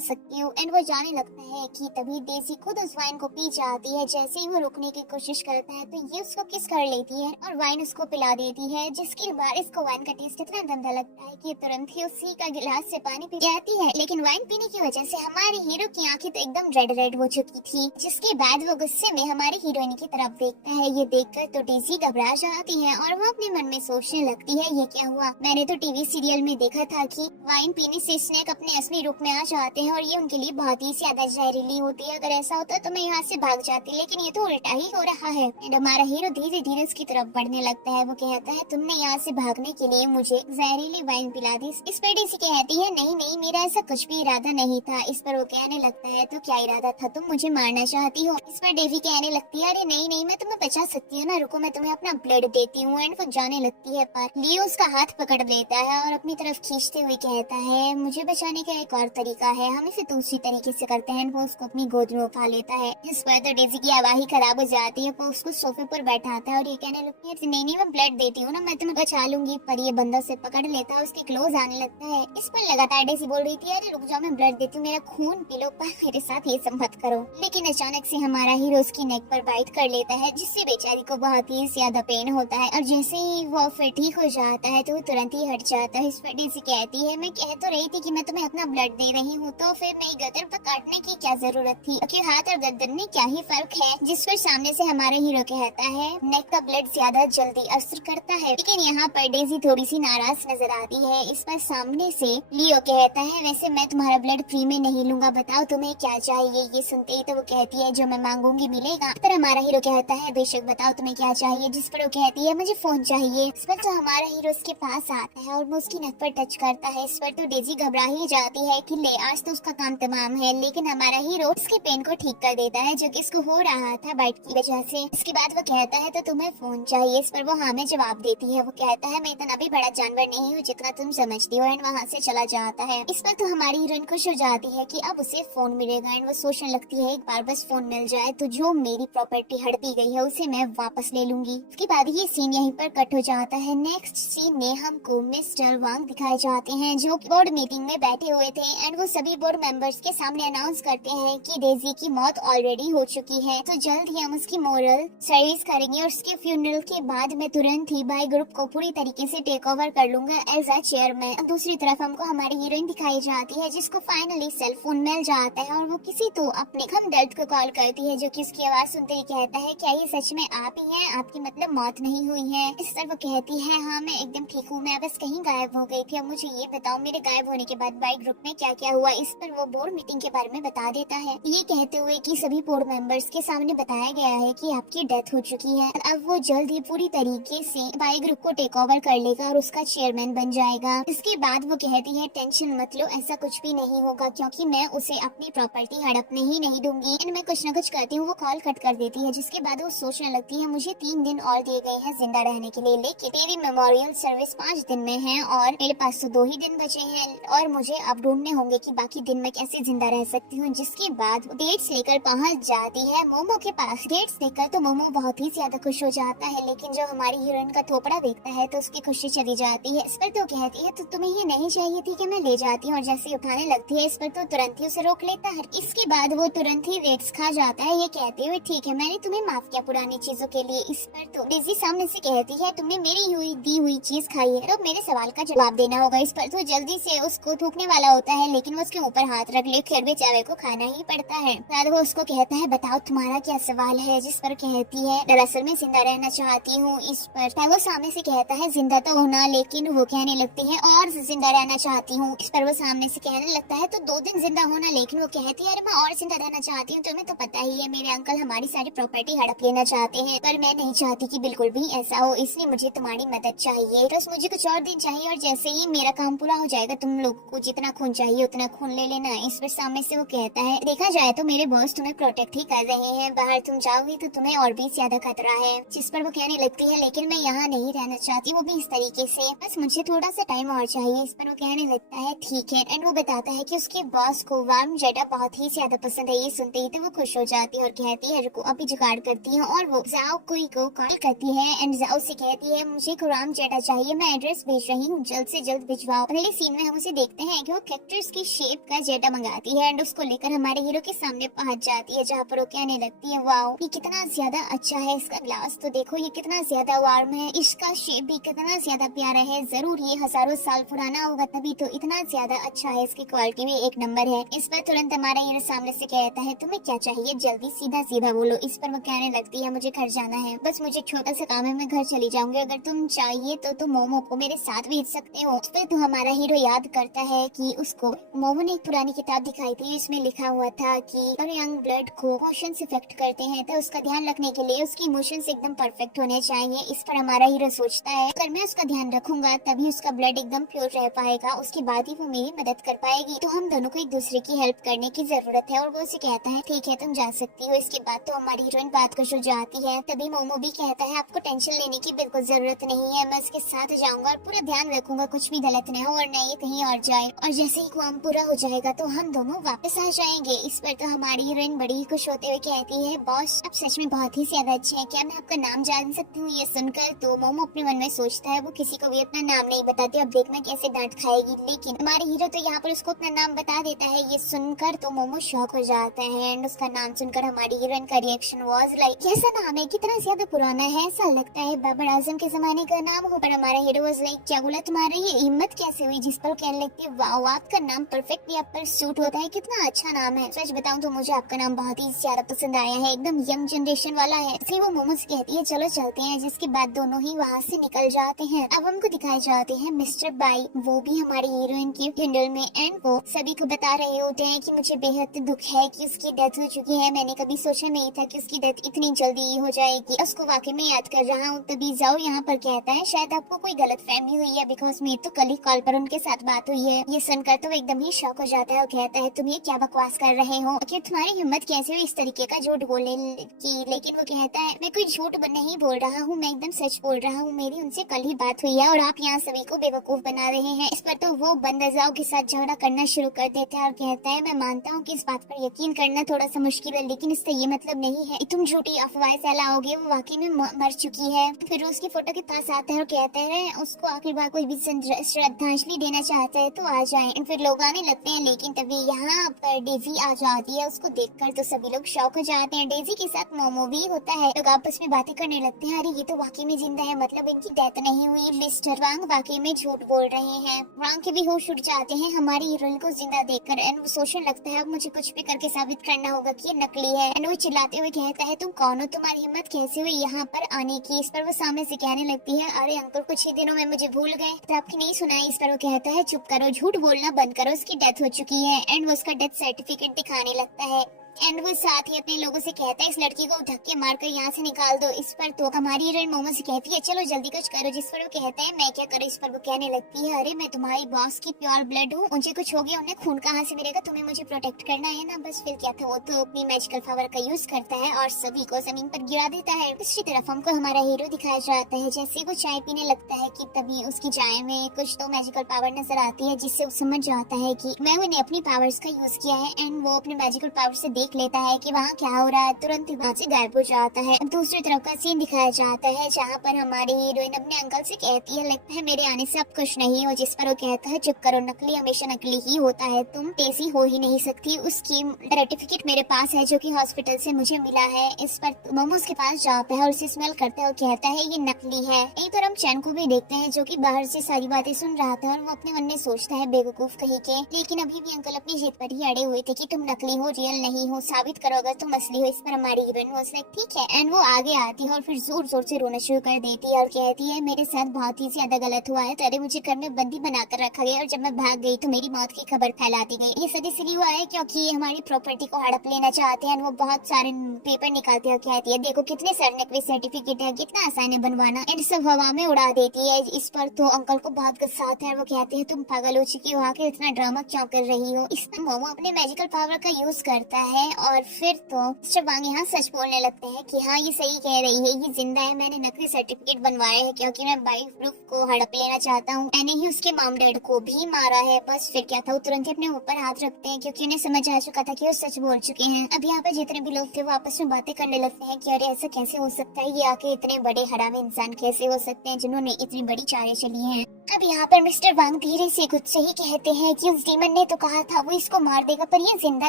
सकती हूँ। एंड वो जाने लगता है कि तभी डेज़ी खुद उस वाइन को पी जाती है। जैसे ही वो रुकने की कोशिश करता है तो ये उसको किस कर लेती है और वाइन उसको पिला देती है। जिसके बाद इसको वाइन का टेस्ट इतना गंदा लगता है कि तुरंत ही उसी का गिलास से पानी पी जाती है। लेकिन वाइन पीने की वजह से हमारे हीरो की आंखें तो एकदम रेड हो चुकी थी। जिसके बाद वो गुस्से में हमारी हीरोइन की तरफ देखता है। ये देखकर तो डेज़ी घबरा जाती है और वो अपने मन में सोचने लगती है ये क्या हुआ, मैंने तो टीवी सीरियल में देखा था कि वाइन पीने से स्नेक अपने असली रूप में आ जाते हैं और ये उनके लिए बहुत ही ज्यादा जहरीली होती है। अगर ऐसा होता तो मैं यहाँ से भाग जाती, लेकिन ये तो उल्टा ही हो रहा है। एंड हमारा हीरो धीरे धीरे उसकी तरफ बढ़ने लगता है। वो कहता है तुमने यहाँ से भागने के लिए मुझे जहरीली वाइन पिला दी। इस पर डेज़ी कहती है नहीं नहीं, मेरा ऐसा कुछ भी इरादा नहीं था। इस पर वो कहने लगता है तो क्या इरादा था, तुम मुझे मारना चाहती हो? इस पर डेवी कहने लगती है अरे नहीं नहीं, मैं तुम्हें बचा सकती हूँ ना, रुको मैं तुम्हें अपना ब्लड देती हूँ। एंड वो जाने लगती है पर लियो उसका हाथ पकड़ लेता है और अपनी तरफ खींचते हुए कहता है मुझे बचाने का एक और तरीका है, हम इसे दूसरी तरीके से करते हैं। वो उसको अपनी गोद में उठा लेता है। इस पर तो डेज़ी की आवाज़ खराब हो जाती है। वो उसको सोफे पर बैठाता है और ये कहने लगती है नहीं नहीं, मैं ब्लड देती हूँ ना, मैं तुम्हें बचा लूंगी। पर ये बंदा से पकड़ लेता है, उसके क्लोज आने लगता है। इस पर लगातार डेज़ी बोल रही थी अरे रुक जाओ, मैं ब्लड देती हूँ, मेरा खून पी लो, पर मेरे साथ ये सब मत करो। लेकिन अचानक से हमारा हीरो उसकी नेक पर बाइट कर लेता है, जिससे बेचारी को बहुत ही ज्यादा पेन होता है। और जैसे ही वो फिर ठीक हो जाता है तो वो तुरंत ही हट जाता है। इस पर डेज़ी कहती है मैं कह तो रही थी कि मैं तुम्हें अपना ब्लड दे रही हूँ, तो फिर मेरी गर्दन पर काटने की क्या जरूरत थी, क्योंकि हाथ और गर्दन में क्या ही फर्क है। जिस पर सामने से हमारा हीरो कहता है नेक का ब्लड ज्यादा जल्दी असर करता है। लेकिन यहाँ पर डेज़ी थोड़ी सी नाराज नजर आती है। इस पर सामने से लियो कहता है वैसे मैं तुम्हारा ब्लड फ्री में नहीं लूंगा, बताओ तुम्हें क्या चाहिए। ये सुनते ही तो वो कहती है जो मैं मांगूंगी मिलेगा। पर हमारा हीरो कहता है बेशक बताओ तुम्हें क्या चाहिए। जिस पर वो कहती है मुझे फोन चाहिए। इस पर तो हमारा हीरो उसके पास आता है और वो उसकी नक पर टच करता है। इस पर तो डेज़ी घबरा ही जाती है कि ले आज तो उसका काम तमाम है। लेकिन हमारा हीरो उसके पेन को ठीक कर देता है जो कि इसको हो रहा था बाइट की वजह से। इसके बाद वो कहता है तो तुम्हें फोन चाहिए। इस पर वो हाँ में जवाब देती है। वो कहता है मैं इतना भी बड़ा जानवर नहीं हूँ जितना तुम समझती हो। एंड वहाँ से चला जाता है। इस पर तो हमारी हीरोइन खुश हो जाती है कि अब उसे फोन मिलेगा। एंड वो सोचने लगती है एक बार बस फोन मिल जाए तो जो मेरी प्रॉपर्टी हड़प दी गई है उसे मैं वापस ले लूंगी। उसके बाद ये सीन यहीं पर कट हो जाता है। नेक्स्ट सीन में हमको मिस्टर वांग दिखाए जाते हैं जो बोर्ड मीटिंग में बैठे हुए थे। एंड वो सभी बोर्ड मेंबर्स के सामने अनाउंस करते हैं कि डेज़ी की मौत ऑलरेडी हो चुकी है, तो जल्द ही हम उसकी मोरल सर्विस करेंगे और उसके फ्यूनरल के बाद मैं तुरंत ही बाई ग्रुप को पूरी तरीके से टेक ओवर कर लूंगा एज अ चेयरमैन। दूसरी तरफ हमको हमारी हीरोइन दिखाई जाती है जिसको फाइनली सेल फोन मिल जाता है और वो किसी तो अपने हमदर्द को कॉल करती है जो कि उसकी आवाज सुनते ही कहता है क्या ये सच में आप ही हैं, आपकी मतलब मौत नहीं हुई है। इस तरह वो कहती है हाँ मैं एकदम ठीक हूँ, मैं बस कहीं गायब हो गई थी। अब मुझे ये बताओ मेरे गायब होने के बाद बाई ग्रुप में क्या क्या हुआ। इस पर वो बोर्ड मीटिंग के बारे में बता देता है, ये कहते हुए कि सभी बोर्ड मेंबर्स के सामने बताया गया है कि आपकी डेथ हो चुकी है। अब वो जल्द ही पूरी तरीके से बाई ग्रुप को टेक ओवर कर लेगा और उसका चेयरमैन बन जाएगा। इसके बाद वो कहती है टेंशन मत लो, ऐसा कुछ भी नहीं होगा क्योंकि मैं उसे अपनी प्रॉपर्टी हड़पने ही नहीं दूंगी। एंड मैं कुछ न कुछ करती हूँ। वो कॉल कट कर देती है जिसके बाद वो सोचने लगती है मुझे 3 दिन और दिए गए हैं जिंदा रहने के लिए, लेकिन तेरी मेमोरियल सर्विस 5 दिन में है और मेरे पास तो 2 ही दिन बचे हैं और मुझे अब ढूंढने होंगे कि बाकी दिन मैं कैसे जिंदा रह सकती हूँ। जिसके बाद डेट्स लेकर पहुँच जाती है मोमो के पास। डेट्स देखकर तो मोमो बहुत ही ज्यादा खुश हो जाता है, लेकिन जो हमारी हीरोइन का थोपड़ा देखता है तो उसकी खुशी चली जाती है। इस पर तो कहती है तो तुम्हें ये नहीं चाहिए थी कि मैं ले जाती हूँ, और जैसे ही उठाने लगती है इस पर तो तुरंत ही उसे रोक लेता है। इसके बाद वो तुरंत ही रेट्स खा जाता है ये कहते हुए ठीक है मैंने तुम्हें माफ किया पुरानी चीजों के लिए। इस पर तो डेज़ी सामने से कहती है तुमने मेरी दी हुई चीज खाई है तो मेरे सवाल का जवाब देना होगा। इस पर तो जल्दी से उसको थूकने वाला होता है लेकिन वो उसके ऊपर हाथ रख ले, फिर बेचारे को खाना ही पड़ता है। बाद वो उसको कहता है बताओ तुम्हारा क्या सवाल है। जिस पर कहती है दरअसल मैं जिंदा रहना चाहती हूँ। इस पर वो सामने से कहता है जिंदा तो होना, लेकिन वो कहने लगती है और जिंदा रहना चाहती हूँ। इस पर वो सामने से कहने लगता है तो 2 दिन जिंदा होना, लेकिन वो कहती है अरे मैं और जिंदा रहना चाहती हूँ। तुम्हें तो पता ही है मेरे अंकल हमारी सारी प्रॉपर्टी हड़प लेना चाहते हैं, पर मैं नहीं चाहती कि बिल्कुल भी ऐसा हो, इसलिए मुझे तुम्हारी मदद चाहिए। बस मुझे कुछ और दिन चाहिए और जैसे ही मेरा काम पूरा हो जाएगा तुम लोग को जितना खून चाहिए उतना खून ले लेना। इस पर सामने से वो कहता है देखा जाए तो मेरे बॉस तुम्हें प्रोटेक्ट ही कर रहे हैं, बाहर तुम जाओगी तो तुम्हें और भी ज्यादा खतरा है। जिस पर वो कहने लगती है लेकिन मैं यहाँ नहीं रहना चाहती, वो भी इस तरीके से, बस मुझे थोड़ा सा टाइम और चाहिए। इस पर वो कहने लगता है ठीक है। एंड वो बताता है कि उसके बॉस को वार्म जेटा बहुत ही ज्यादा पसंद है। ये सुनते ही तो वो खुश हो जाती है और कहती है रुको अभी जुगाड़ करती है। और वो जाओ कोई को कॉल करती है एंड जाओ से कहती है मुझे खुराम जेटा चाहिए, मैं एड्रेस भेज रही हूँ, जल्द से जल्द भिजवाओ। अगले सीन में हम उसे देखते हैं कि वो कैक्टस की शेप का जेटा मंगाती है एंड उसको लेकर हमारे हीरो के सामने पहुंच जाती है, जहाँ पर वो कहने लगती है वाओ ये कितना ज्यादा अच्छा है, इसका ग्लास तो देखो ये कितना ज्यादा वार्म है, इसका शेप भी कितना ज्यादा प्यारा है, जरूर ये हजारों साल पुराना होगा तभी तो इतना ज्यादा अच्छा है, इसकी क्वालिटी भी एक नंबर है। इस पर तुरंत हमारा हीरो सामने से कहता है तुम्हें क्या चाहिए, जल्दी सीधा सीधा बोलो। इस पर वो कहने लगती है मुझे घर जाना है, बस मुझे छोटा सा काम है, मैं घर चली जाऊंगी, अगर तुम चाहिए तो तुम मोमो को मेरे साथ भेज सकते हो। फिर तो हमारा हीरो याद करता है कि उसको मोमो ने एक पुरानी किताब दिखाई थी, इसमें लिखा हुआ था कि यंग ब्लड को इमोशंस इफेक्ट करते हैं, तो उसका ध्यान रखने के लिए उसकी इमोशंस एकदम परफेक्ट होने चाहिए। इस पर हमारा हीरो सोचता है अगर मैं उसका ध्यान रखूंगा तभी उसका ब्लड एकदम प्योर रह पाएगा, उसके बाद ही वो मेरी मदद कर पाएगी। तो हम दोनों को एक दूसरे की हेल्प करने की जरूरत है। और वो उसे कहता है ठीक है तुम जा सकती हो। इसके बाद तो हमारी हीरोइन बात को सुलझाती है। तभी मोमो भी कहता है आपको टेंशन लेने की बिल्कुल जरूरत नहीं है, मैं उसके साथ जाऊंगा और पूरा ध्यान रखूंगा कुछ भी गलत न हो और न ये कहीं और जाए। और जैसे ही काम पूरा हो जाएगा तो हम दोनों वापस आ जाएंगे। इस पर तो हमारी हीरोइन बड़ी ही खुश होते हुए कहती है बॉस आप सच में बहुत ही ज्यादा अच्छे हैं, क्या मैं आपका नाम जान सकती हूँ? ये सुनकर तो मोमो अपने मन में सोचता है वो किसी को भी अपना नाम नहीं बताती, अब देखना कैसे डांट खाएगी। लेकिन हमारे हीरो तो यहाँ पर उसको अपना नाम बता देता है। ये सुनकर तो मोमो शॉक हो जाता है एंड उसका नाम सुनकर हमारी हीरोइन का रिएक्शन वाज लाइक कैसा नाम है, कितना ज्यादा पुराना है, ऐसा लगता है बाबर आजम के जमाने का नाम हो। पर हमारा हीरो वाज लाइक क्या बोला तुम्हारी ये हिम्मत कैसे हुई? जिस पर कहने लगती है वाओ आपका नाम परफेक्टली आप पर सूट होता है, कितना अच्छा नाम है। सच बताऊं तो मुझे आपका नाम बहुत ही ज्यादा पसंद आया है, एकदम यंग जनरेशन वाला है। फिर वो मोमो से कहती है चलो चलते हैं, जिसके बाद दोनों ही वहाँ से निकल जाते हैं। अब हमको दिखाए जाते हैं मिस्टर बाई, वो भी हमारी हीरोइन की हैंडल में एंड वो सभी को बता रहे होते हैं कि मुझे बेहद दुख है कि उसकी डेथ हो चुकी है, मैंने कभी सोचा नहीं था कि उसकी डेथ इतनी जल्दी हो जाएगी, उसको वाकई में याद कर रहा हूँ। तभी जाओ यहाँ पर कहता है शायद आपको कोई गलतफहमी हुई है बिकॉज मेरी तो कल ही कॉल पर उनके साथ बात हुई है। ये सुनकर तो वो एकदम ही शॉक हो जाता है और कहता है तुम ये क्या बकवास कर रहे हो, कि तुम्हारी हिम्मत कैसे हुई इस तरीके का झूठ बोलने की? लेकिन वो कहता है मैं कोई झूठ नहीं बोल रहा हूँ, मैं एकदम सच बोल रहा हूँ, मेरी उनसे कल ही बात हुई है और आप यहाँ सभी को बेवकूफ बना रहे हैं। इस पर तो वो बंदरजाओं के साथ झगड़ा करना शुरू कर देता है और कहता है मैं मानता हूँ कि इस बात पर यकीन करना थोड़ा सा मुश्किल है, लेकिन इससे ये मतलब नहीं है तुम झूठी अफवाहें फैलाओगे, वो वाकई में मर चुकी है। फिर उसकी फोटो के पास आता है और कहता है उसको आखिर बार कोई भी श्रद्धांजलि देना चाहता है तो आ जाए। फिर लोग आने लगते हैं, लेकिन तभी यहाँ पर डेजी आ जाती है। उसको देखकर तो सभी लोग शॉक हो जाते हैं। डेजी के साथ मोमो भी होता है, लोग आपस में बातें करने लगते हैं अरे ये तो वाकई में जिंदा है, मतलब इनकी डेथ नहीं हुई, मिस्टर वांग वाकई में झूठ बोल रहे हैं। वांग के भी होश उड़ जाते हैं हमारी हीरोइन को जिंदा देखकर एंड वो सोचने लगता है अब मुझे कुछ भी करके साबित करना होगा कि ये नकली है। एंड वो चिल्लाते हुए कहता है तुम कौन हो, तुम्हारी हिम्मत कैसे हुई यहाँ पर आने की? इस पर वो सामने से कहने लगती है अरे अंकल कुछ ही दिनों में मुझे भूल गए, तो आपकी नहीं सुनाई? इस पर वो कहता है चुप करो, झूठ बोलना बंद करो, उसकी डेथ हो चुकी है। एंड वो उसका डेथ सर्टिफिकेट दिखाने लगता है एंड वो साथ ही अपने लोगों से कहता है इस लड़की को धक्के मारकर यहाँ से निकाल दो। इस पर तो हमारी हीरोइन मोमो से कहती है चलो जल्दी कुछ करो। जिस पर वो कहता है मैं क्या करूँ? इस पर वो कहने लगती है अरे मैं तुम्हारी बॉस की प्योर ब्लड हूँ, मुझे कुछ हो गया उन्हें खून कहाँ से मिलेगा, तुम्हें मुझे प्रोटेक्ट करना है ना। बस फिर क्या था, वो तो अपनी मैजिकल पावर का यूज करता है और सभी को जमीन पर गिरा देता है। दूसरी तरफ हमको हमारा हीरो दिखाया जाता है, जैसे वो चाय पीने लगता है कि तभी उसकी चाय में कुछ तो मैजिकल पावर नजर आती है, जिससे वो समझ जाता है कि मैंने अपनी पावर्स का यूज किया है। एंड वो अपने मैजिकल पावर से देख लेता है कि वहाँ क्या हो रहा है, तुरंत वहाँ से गायब हो जाता है। दूसरी तरफ का सीन दिखाया जाता है जहाँ पर हमारी हीरोइन अपने अंकल से कहती है लगता है मेरे आने से आप खुश नहीं हो। जिस पर वो कहता है चुप करो, नकली हमेशा नकली ही होता है, तुम तेजी हो ही नहीं सकती। उसकी सर्टिफिकेट मेरे पास है जो कि हॉस्पिटल से मुझे मिला है। इस पर मोमोज के पास जाता है और उसे स्मेल करता है और कहता है ये नकली है। एक तरफ हम चैन को भी देखते हैं जो कि बाहर से सारी बातें सुन रहा था और वो अपने मन में सोचता है बेवकूफ कहीं के, लेकिन अभी भी अंकल अपनी जिद पर ही अड़े हुए थे कि तुम नकली हो, रियल नहीं हो, साबित करो अगर तुम असली हो। इस पर हमारी हीरोइन वाज लाइक ठीक है एंड वो आगे आती है और फिर जोर जोर से रोना शुरू कर देती है और कहती है मेरे साथ बहुत ही ज्यादा गलत हुआ है, तेरे मुझे घर में बंदी बनाकर रखा गया और जब मैं भाग गई तो मेरी मौत की खबर फैलाती गई। ये सब इसलिए हुआ है क्योंकि हमारी प्रॉपर्टी को हड़प लेना चाहते हैं। वो बहुत सारे पेपर निकालती है और कहती है देखो कितने सर नकली सर्टिफिकेट है, कितना आसान है बनवाना, एंड सब हवा में उड़ा देती है। इस पर तो अंकल को बहुत गुस्सा आता है, वो कहते हैं तुम पागल हो चुकी हो, आके इतना ड्रामा क्यों कर रही हो। इस पर मोमो अपने मैजिकल पावर का यूज करता है और फिर तो मिस्टर वांग यहाँ सच बोलने लगते हैं कि हाँ ये सही कह रही है, ये जिंदा है, मैंने नकली सर्टिफिकेट बनवाया है क्योंकि मैं बाई प्रूफ को हड़प लेना चाहता हूँ, मैंने ही उसके मॉम डैड को भी मारा है। बस फिर क्या था, वो तुरंत अपने ऊपर हाथ रखते हैं क्योंकि उन्हें समझ आ चुका था कि वो सच बोल चुके हैं। अब यहाँ पर जितने भी लोग थे वो आपस में बातें करने लगते हैं कि अरे ऐसा कैसे हो सकता है, ये आके इतने बड़े हरामी इंसान कैसे हो सकते हैं जिन्होंने इतनी बड़ी चालें चली हैं। अब यहाँ पर मिस्टर वांग धीरे से खुद से ही कहते हैं कि उस डीमन ने तो कहा था वो इसको मार देगा, पर ये जिंदा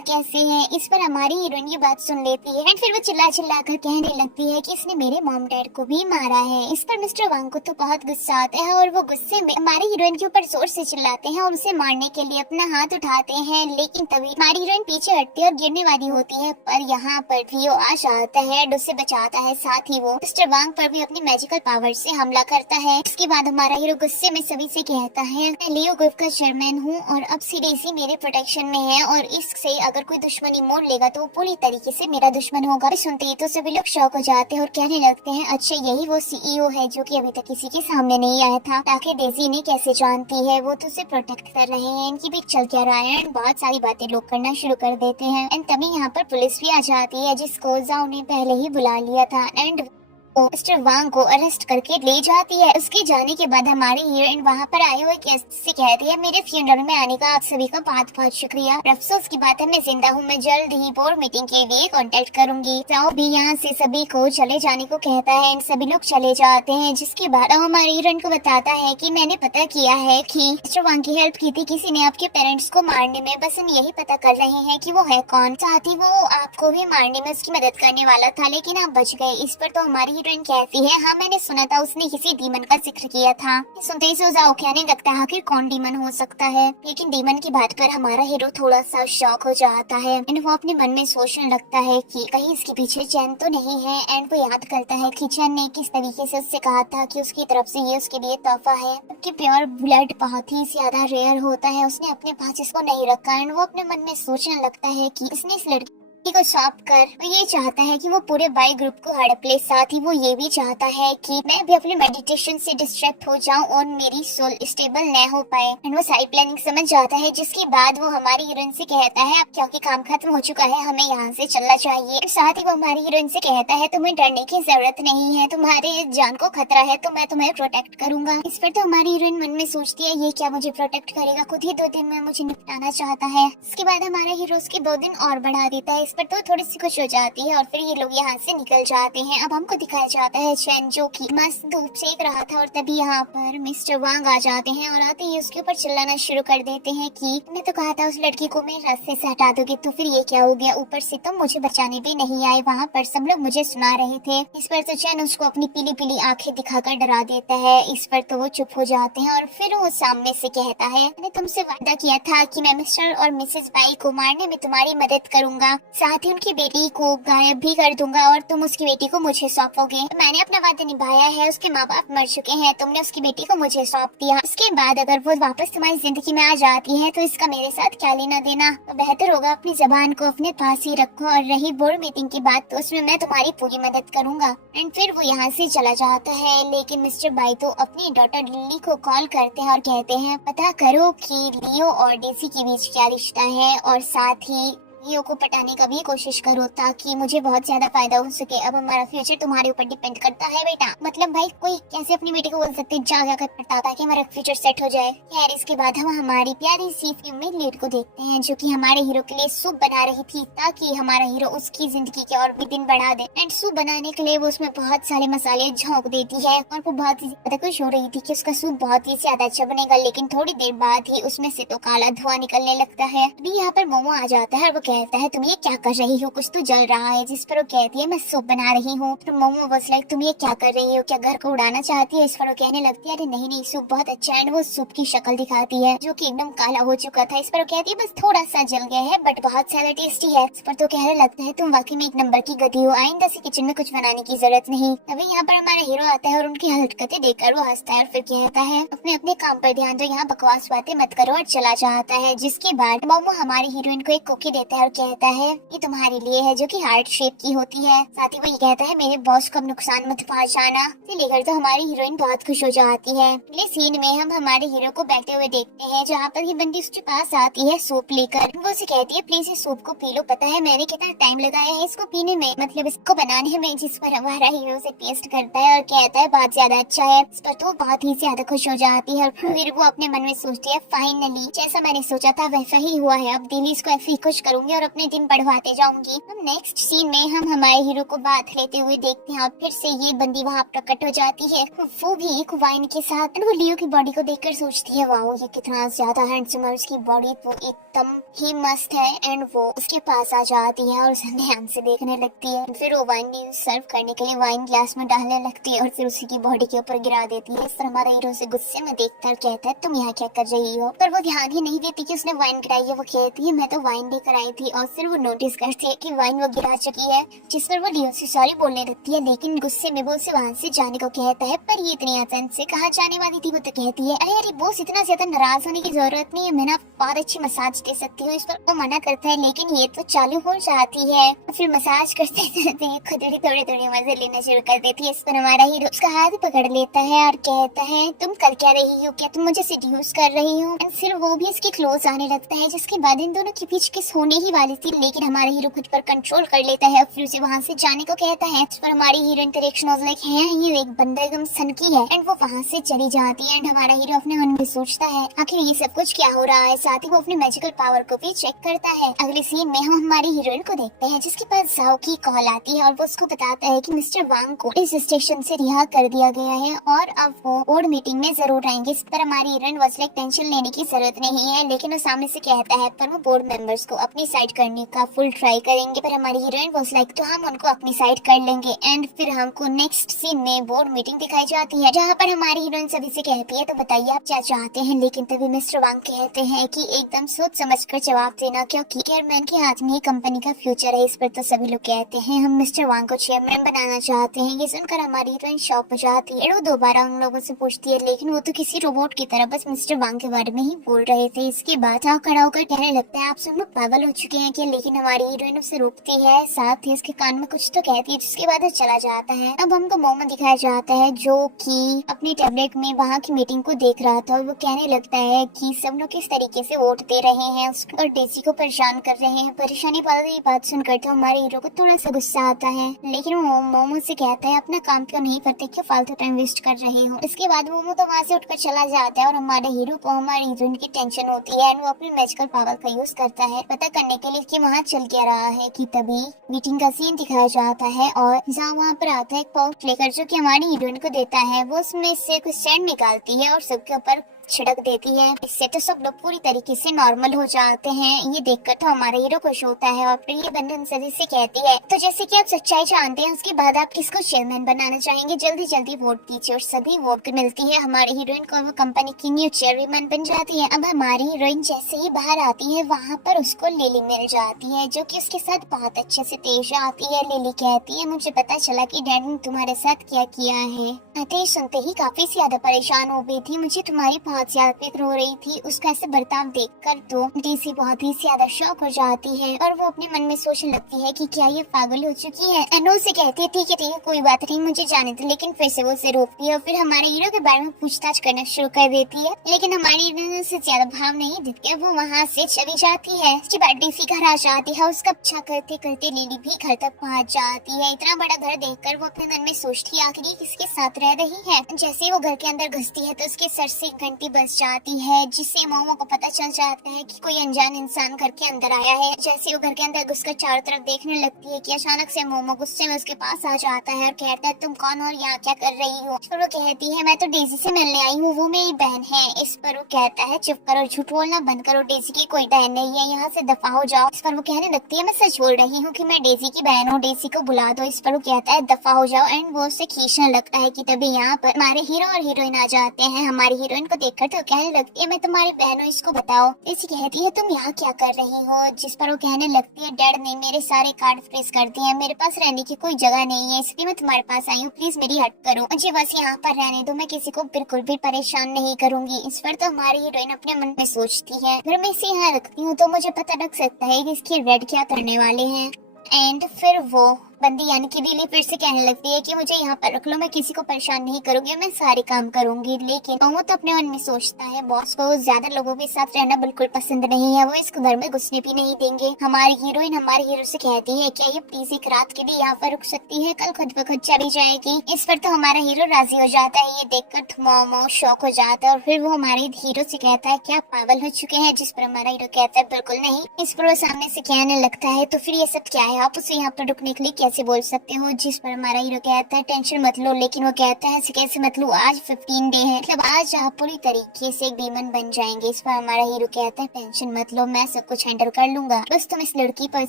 कैसे है। इस पर हमारी हीरोइन ये बात सुन लेती है एंड फिर वो चिल्ला चिल्ला कर कहने लगती है कि इसने मेरे मॉम डैड को भी मारा है। इस पर मिस्टर वांग को तो बहुत गुस्सा आता है और वो गुस्से में हमारी हीरोइन के ऊपर जोर से चिल्लाते हैं और उसे मारने के लिए अपना हाथ उठाते हैं, लेकिन तभी हमारी हीरोइन पीछे हटती है और गिरने वाली होती है। पर यहाँ पर भी वो आ जाता है और उसे बचाता है, साथ ही वो मिस्टर वांग पर भी अपनी मैजिकल पावर से हमला करता है। इसके बाद हमारा हीरो गुस्से में सभी से कहता है मैं लियो ग्रुप का चेयरमैन हूँ और अब सीडीसी मेरे प्रोटेक्शन में है और इससे अगर कोई दुश्मनी मोड़ लेगा तो वो पूरी तरीके से मेरा दुश्मन होगा। सुनते ही तो सभी लोग शौक हो जाते हैं और कहने लगते हैं अच्छा यही वो सीईओ है जो कि अभी तक किसी के सामने नहीं आया था, ताकि डेजी ने कैसे जानती है, वो तो उसे प्रोटेक्ट कर रहे हैं, इनकी भी चल क्या रहा है। एंड बहुत सारी बातें लोग करना शुरू कर देते हैं। एंड तभी यहाँ पर पुलिस भी आ जाती है जिसको जाओ ने पहले ही बुला लिया था एंड मिस्टर वांग को अरेस्ट करके ले जाती है। उसके जाने के बाद हमारी हीरोइन वहाँ पर आई हुई से कहती है मेरे फ्यूनरल में आने का आप सभी का बहुत बहुत शुक्रिया। अफसोस की बात है मैं जिंदा हूँ, मैं जल्द ही बोर्ड मीटिंग के लिए कांटेक्ट करूंगी। जाओ भी यहाँ से सभी को चले जाने को कहता है एंड सभी लोग चले जाते हैं। जिसके बाद हमारी हीरोइन को बताता है कि मैंने पता किया है कि मिस्टर वांग की हेल्प की थी किसी ने आपके पेरेंट्स को मारने में, बस हम यही पता कर रहे हैं कि वो है कौन। साथ ही वो आपको भी मारने में उसकी मदद करने वाला था लेकिन आप बच गए। इस पर तो हमारी कहती है हाँ मैंने सुना था उसने किसी डीमन का जिक्र किया था। सुनते ही सुजाओ कहने लगता है आखिर कौन डीमन हो सकता है, लेकिन डीमन की बात पर हमारा हीरो थोड़ा सा शॉक हो जाता है एंड वो अपने मन में सोचने लगता है कि कहीं इसके पीछे चैन तो नहीं है। एंड वो याद करता है कि चैन ने किस तरीके से उससे कहा था कि उसकी तरफ से ये उसके लिए तोहफा है, क्योंकि प्योर ब्लड बहुत ही ज्यादा रेयर होता है, उसने अपने पास इसको नहीं रखा। एंड वो अपने मन में सोचने लगता है कि इसने इस लड़की को सौंप कर वो ये चाहता है कि वो पूरे बाई ग्रुप को हड़प ले। साथ ही वो ये भी चाहता है कि मैं भी अपने मेडिटेशन से डिस्ट्रैक्ट हो जाऊं और मेरी सोल स्टेबल न हो पाए। एंड वो सारी प्लानिंग समझ जाता है जिसके बाद वो हमारी हीरोइन से कहता है अब क्योंकि काम खत्म हो चुका है हमें यहाँ से चलना चाहिए। साथ ही वो हमारी हीरोइन से कहता है तुम्हें डरने की जरूरत नहीं है, तुम्हारे जान को खतरा है तो मैं तुम्हें प्रोटेक्ट करूंगा। इस पर तो हमारी हीरोइन मन में सोचती है ये क्या मुझे प्रोटेक्ट करेगा, खुद ही 2 दिन में मुझे निपटाना चाहता है। इसके बाद हमारा हीरो उसके 2 दिन और बढ़ा देता है। पर तो थोड़ी सी खुश हो जाती है और फिर ये लोग यहाँ से निकल जाते हैं। अब हमको दिखाया जाता है चैन जो कि मस्त धूप सेक रहा था और तभी यहाँ पर मिस्टर वांग आ जाते हैं और आते ही उसके ऊपर चिल्लाना शुरू कर देते हैं कि मैं तो कहा था उस लड़की को मेरे रास्ते से हटा दोगे तो फिर ये क्या हो गया, ऊपर से तुम मुझे बचाने भी नहीं आए, वहाँ पर सब लोग मुझे सुना रहे थे। इस पर तो चैन उसको अपनी पीली पीली आंखें दिखाकर डरा देता है। इस पर तो वो चुप हो जाते हैं और फिर वो सामने से कहता है मैंने तुमसे वादा किया था कि मैं मिस्टर और मिसेस बाई को मारने में तुम्हारी मदद करूंगा, साथ ही उनकी बेटी को गायब भी कर दूंगा और तुम उसकी बेटी को मुझे सौंपोगे। मैंने अपना वादा निभाया है, उसके माँ बाप मर चुके हैं, तुमने उसकी बेटी को मुझे सौंप दिया। उसके बाद अगर वो वापस तुम्हारी जिंदगी में आ जाती है तो इसका मेरे साथ क्या लेना देना, तो बेहतर होगा अपनी जबान को अपने पास ही रखो। और रही बोर्ड मीटिंग की बात तो उसमें मैं तुम्हारी पूरी मदद करूंगा। एंड फिर वो यहाँ से चला जाता है। लेकिन मिस्टर बाई तो अपनी डॉटर लिली को कॉल करते हैं और कहते हैं पता करो कि लियो और डेजी के बीच क्या रिश्ता है और साथ ही लियो को पटाने का भी कोशिश करो ताकि मुझे बहुत ज्यादा फायदा हो सके। अब हमारा फ्यूचर तुम्हारे ऊपर डिपेंड करता है बेटा। मतलब भाई कोई कैसे अपनी बेटी को बोल सकते जा कर पटा ताकि हमारा फ्यूचर सेट हो जाए। खैर इसके बाद हम हमारी प्यारी सी फिल्म में लीड को देखते हैं जो कि हमारे हीरो के लिए सूप बना रही थी ताकि हमारा हीरो उसकी जिंदगी के और भी दिन बढ़ा दे। एंड सूप बनाने के लिए वो उसमें बहुत सारे मसाले झोंक देती है और वो बहुत ही ज्यादा खुश हो रही थी कि उसका सूप बहुत ही ज्यादा अच्छा बनेगा। लेकिन थोड़ी देर बाद ही उसमें से तो काला धुआं निकलने लगता है। अभी यहाँ पर मोमो आ जाता है और वो कहता है तुम ये क्या कर रही हो, कुछ तो जल रहा है। जिस पर वो कहती है मैं सूप बना रही हूँ। तो मोमो बस लाइक तुम ये क्या कर रही हो, क्या घर को उड़ाना चाहती है। इस पर वो कहने लगती है अरे नहीं नहीं सूप बहुत अच्छा है। वो सूप की शक्ल दिखाती है जो कि एकदम काला हो चुका था। इस पर वो कहती है बस थोड़ा सा जल गया है बट बहुत ज्यादा टेस्टी है। इस पर तो कहने लगता है तुम वाकई में 1 नंबर की गधी हो, आइंदा से किचन में कुछ बनाने की जरूरत नहीं। तभी यहाँ पर हमारा हीरो आता है और उनकी हरकतें देखकर वो हंसता है और फिर कहता है अपने अपने काम पर ध्यान दो, यहाँ बकवास बातें मत करो और चला जाता है। जिसके बाद मोमो हमारी हीरोइन को एक कुकी देता है और कहता है ये तुम्हारे लिए है जो कि हार्ट शेप की होती है। साथ ही वो ये कहता है मेरे बॉस को अब नुकसान मत पहुंचाना। इसे लेकर तो हमारी हीरोइन बहुत खुश हो जाती है। अगले सीन में हम हमारे हीरो को बैठे हुए देखते हैं जहाँ पर ये बंदी उसके पास आती है सूप लेकर। वो उसे कहती है प्लीज इस सूप को पी लो, पता है मैंने कितना टाइम लगाया है इसको पीने में, मतलब इसको बनाने में। जिस पर हमारा हीरो से टेस्ट करता है और कहता है बहुत ज्यादा अच्छा है। इस पर तो बहुत ही ज्यादा खुश हो जाती है और फिर वो अपने मन में सोचती है फाइनली जैसा मैंने सोचा था वैसा ही हुआ है, अब दिल्ली इसको ऐसे ही खुश करूंगी और अपने दिन बढ़वाते जाऊंगी। हम नेक्स्ट सीन में हम हमारे हीरो को बात लेते हुए देखते हैं और फिर से ये बंदी वहाँ प्रकट हो जाती है, वो भी एक वाइन के साथ। वो लियो की बॉडी को देखकर सोचती है वाओ ये कितना ज्यादा हैंडसम है, उसकी बॉडी तो एकदम ही मस्त है। एंड वो उसके पास आ जाती है और उसे ध्यान से देखने लगती है। फिर वो वाइन सर्व करने के लिए वाइन ग्लास में डालने लगती है और फिर उसी की बॉडी के ऊपर गिरा देती है। इस पर हमारा हीरो उसे गुस्से में देखकर कहता है तुम यहाँ क्या कर रही हो, पर वो ध्यान ही नहीं देती कि उसने वाइन गिराई है। वो कहती है मैं तो वाइन लेकर आई थी और फिर वो नोटिस करती है कि वाइन वो गिरा चुकी है, जिस पर वो लियो से सॉरी बोलने लगती है, लेकिन गुस्से में वो उसे वहाँ से जाने को कहता है। पर ये इतनी आसान से कहाँ जाने वाली थी। वो तो कहती है अरे बॉस इतना ज्यादा नाराज होने की जरूरत नहीं है, मैं ना बहुत अच्छी मसाज दे सकती हूँ। इस पर वो मना करता है, लेकिन ये तो चालू हो जाती है। फिर मसाज करते करते खुद ही थोड़े थोड़े मजे लेना शुरू कर देती है। इस पर हमारा हीरो उसका हाथ पकड़ लेता है और कहता है तुम कर क्या रही हो, क्या तुम मुझे सीड्यूस कर रही हो। फिर वो भी इसके क्लोज आने लगता है, जिसके बाद इन दोनों के बीच किस होने ही वाली थी, लेकिन हमारा हीरो खुद पर कंट्रोल कर लेता है और फिर उसे वहाँ से जाने को कहता है। इस पर हमारी हीरोइन डायरेक्शन ऑफ लाइक है ये एक बंदा एकदम सनकी है एंड वो वहाँ से चली जाती है। एंड हमारा हीरो अपने मन में सोचता है आखिर ये सब कुछ क्या हो रहा है। साथ ही वो अपने मैजिकल पावर को भी चेक करता है। अगले सीन में हम हमारी हीरोइन को देखते हैं, जिसके पास जाओ की कॉल आती है और वो उसको बताता है कि मिस्टर वांग को इस स्टेशन से रिहा कर दिया गया है और अब वो बोर्ड मीटिंग में जरूर आएंगे। इस पर हमारी हीरोइन वाज लाइक टेंशन लेने की जरूरत नहीं है, लेकिन वो सामने से कहता है पर वो बोर्ड मेंबर्स को अपनी साइड करने का फुल ट्राई करेंगे। पर हमारी हीरोइन वाज लाइक तो हम उनको अपनी साइड कर लेंगे। एंड फिर हमको नेक्स्ट सीन में बोर्ड मीटिंग दिखाई जाती है, जहाँ पर हमारी हीरोइन सभी से कहती है तो बताइए आप क्या चाहते हैं। लेकिन तभी मिस्टर वांग कहते हैं कि एकदम सोच समझ कर जवाब देना, क्योंकि चेयरमैन के हाथ में ही कंपनी का फ्यूचर है। इस पर तो सभी लोग कहते हैं हम मिस्टर वांग को चेयरमैन बनाना चाहते हैं। ये सुनकर हमारी हीरोइन शॉक हो जाती है। वो दोबारा उन लोगों से पूछती है, लेकिन वो तो किसी रोबोट की तरह बस मिस्टर वांग के बारे में ही बोल रहे थे। इसके बाद खड़ा होकर कहने लगता है आप सब लोग पागल हो चुके हैं क्या। लेकिन हमारी हीरोइन उसे रोकती है, साथ ही इसके कान में कुछ तो कहती है, जिसके बाद वो चला जाता है। अब हमको मोमो दिखाया जाता है जो कि अपनी टैबलेट में वहाँ की मीटिंग को देख रहा था और वो कहने लगता है कि सब लोग किस तरीके से वोट दे रहे हैं और डेजी को परेशान कर रहे हैं। परेशानी वाली ये बात सुनकर तो हमारे हीरो को थोड़ा सा गुस्सा आता है, लेकिन वो मोमो से कहता है अपना काम क्यों नहीं करते, क्यों फालतू टाइम वेस्ट कर रहे हो। इसके बाद मोमो तो वहाँ से उठकर चला जाता है और हमारे हीरो को हमारी हीरोइन की टेंशन होती है। वो अपनी मैजिकल पावर का यूज करता है पता करने के लिए कि वहाँ चल क्या रहा है, कि तभी मीटिंग का सीन दिखाया जाता है और जहाँ वहाँ पर आता है एक पाउच लेकर जो कि हमारी हीरोइन को देता है। वो उसमें से कुछ सैंड निकालती है और सबके ऊपर छिड़क देती है। इससे तो सब लोग पूरी तरीके से नॉर्मल हो जाते हैं। ये देखकर तो हमारा हीरो खुश होता है और फिर ये बंधन सभी से कहती है तो जैसे कि आप सच्चाई जानते हैं उसके बाद आप किसको चेयरमैन बनाना चाहेंगे, जल्दी जल्दी वोट दीजिए। और सभी वोट मिलती है हमारी हीरोइन को, वो कंपनी की न्यू चेयरमैन बन जाती है। अब हमारी हीरोइन जैसे ही बाहर आती है वहाँ पर उसको लिली मिल जाती है, जो कि उसके साथ बहुत अच्छे से पेश आती है। लिली कहती है मुझे पता चला कि डैड ने तुम्हारे साथ क्या किया है। आते सुनते ही काफी ज्यादा परेशान हो गई थी, मुझे तुम्हारी बहुत ज्यादा फिक्र हो रही थी। उसका ऐसे बर्ताव देखकर तो डेजी बहुत ही ज्यादा शॉक हो जाती है और वो अपने मन में सोचने लगती है कि क्या ये पागल हो चुकी है। एनो से कहती है ठीक है कोई बात नहीं मुझे जाने दो, लेकिन फिर से वो उसे रोकती है और फिर हमारे हीरो के बारे में पूछताछ करना शुरू कर देती है। लेकिन हमारी हीरो से ज्यादा भाव नहीं देती है, वो वहाँ से चली जाती है। उसके बाद डेजी घर आ जाती है, उसका पीछा करते करते लिली भी घर तक पहुँच जाती है। इतना बड़ा घर देखकर वो अपने मन में सोचती है आखिर किसके साथ रह रही है। जैसे वो घर के अंदर घुसती है तो उसके सर से घंटी बज जाती है, जिससे मोमो को पता चल जाता है कि कोई अनजान इंसान घर के अंदर आया है। जैसे वो घर के अंदर घुसकर चारों तरफ देखने लगती है कि अचानक से मोमो गुस्से में उसके पास आ जाता है और कहता है तुम कौन हो और यहाँ क्या कर रही हो। और वो कहती है मैं तो डेजी से मिलने आई हूँ, वो मेरी बहन है। इस पर वो कहता है चुप करो, झूठ बोलना बंद करो, डेजी की कोई बहन नहीं है, यहाँ से दफा हो जाओ। इस पर वो कहने लगती है मैं सच बोल रही हूँ कि मैं डेजी की बहन हूँ, डेजी को बुला दो। इस पर वो कहता है दफा हो जाओ एंड वो उससे खींचने लगता है कि तभी यहाँ पर हमारे हीरो और हीरोइन आ जाते हैं। हमारी हीरोइन को देखकर तो कहने लगती है मैं तुम्हारी बहन हूँ, इसको बताओ। इसी कहती है तुम यहाँ क्या कर रही हो। जिस पर वो कहने लगती है डैड ने मेरे सारे कार्ड फ्रीज कर दिए हैं, मेरे पास रहने की कोई जगह नहीं है, इसलिए मैं तुम्हारे पास आई हूँ, प्लीज मेरी हेल्प करो, मुझे बस यहाँ पर रहने दो, मैं किसी को बिल्कुल भी परेशान नहीं करूंगी। इस पर तो हमारी हीरोइन अपने मन में सोचती है अगर मैं इसे यहाँ रखती हूँ तो मुझे पता लग सकता है कि इसके डैड क्या करने वाले हैं। एंड फिर वो बंदी यानी कि लिली फिर से कहने लगती है कि मुझे यहाँ पर रख लो, मैं किसी को परेशान नहीं करूंगी, मैं सारे काम करूंगी। लेकिन वो तो अपने मन में सोचता है बॉस को ज्यादा लोगों के साथ रहना बिल्कुल पसंद नहीं है, वो इसको घर में घुसने भी नहीं देंगे। हमारी हीरोइन हमारे हीरो से कहती है क्या ये प्लीज एक रात के लिए यहाँ पर रुक सकती है, कल खुद ब खुद चली जाएगी। इस पर तो हमारा हीरो राजी हो जाता है। ये देखकर मोमो शौक हो जाता है और फिर वो हमारे हीरो से कहता है क्या पागल हो चुके हैं। जिस पर हमारा हीरो कहता है बिल्कुल नहीं। इस पर वो सामने से कहने लगता है तो फिर ये सब क्या है, आप उसे यहाँ पर रुकने के लिए कैसे बोल सकते हो। जिस पर हमारा हीरो कहता है टेंशन मत लो, लेकिन वो कहता है कैसे मत लो, आज 15 डे है, मतलब आज आप पूरी तरीके से एक डीमन बन जाएंगे। इस पर हमारा हीरो कहता है टेंशन मत लो, मैं सब कुछ हैंडल कर लूंगा, बस तुम इस लड़की पर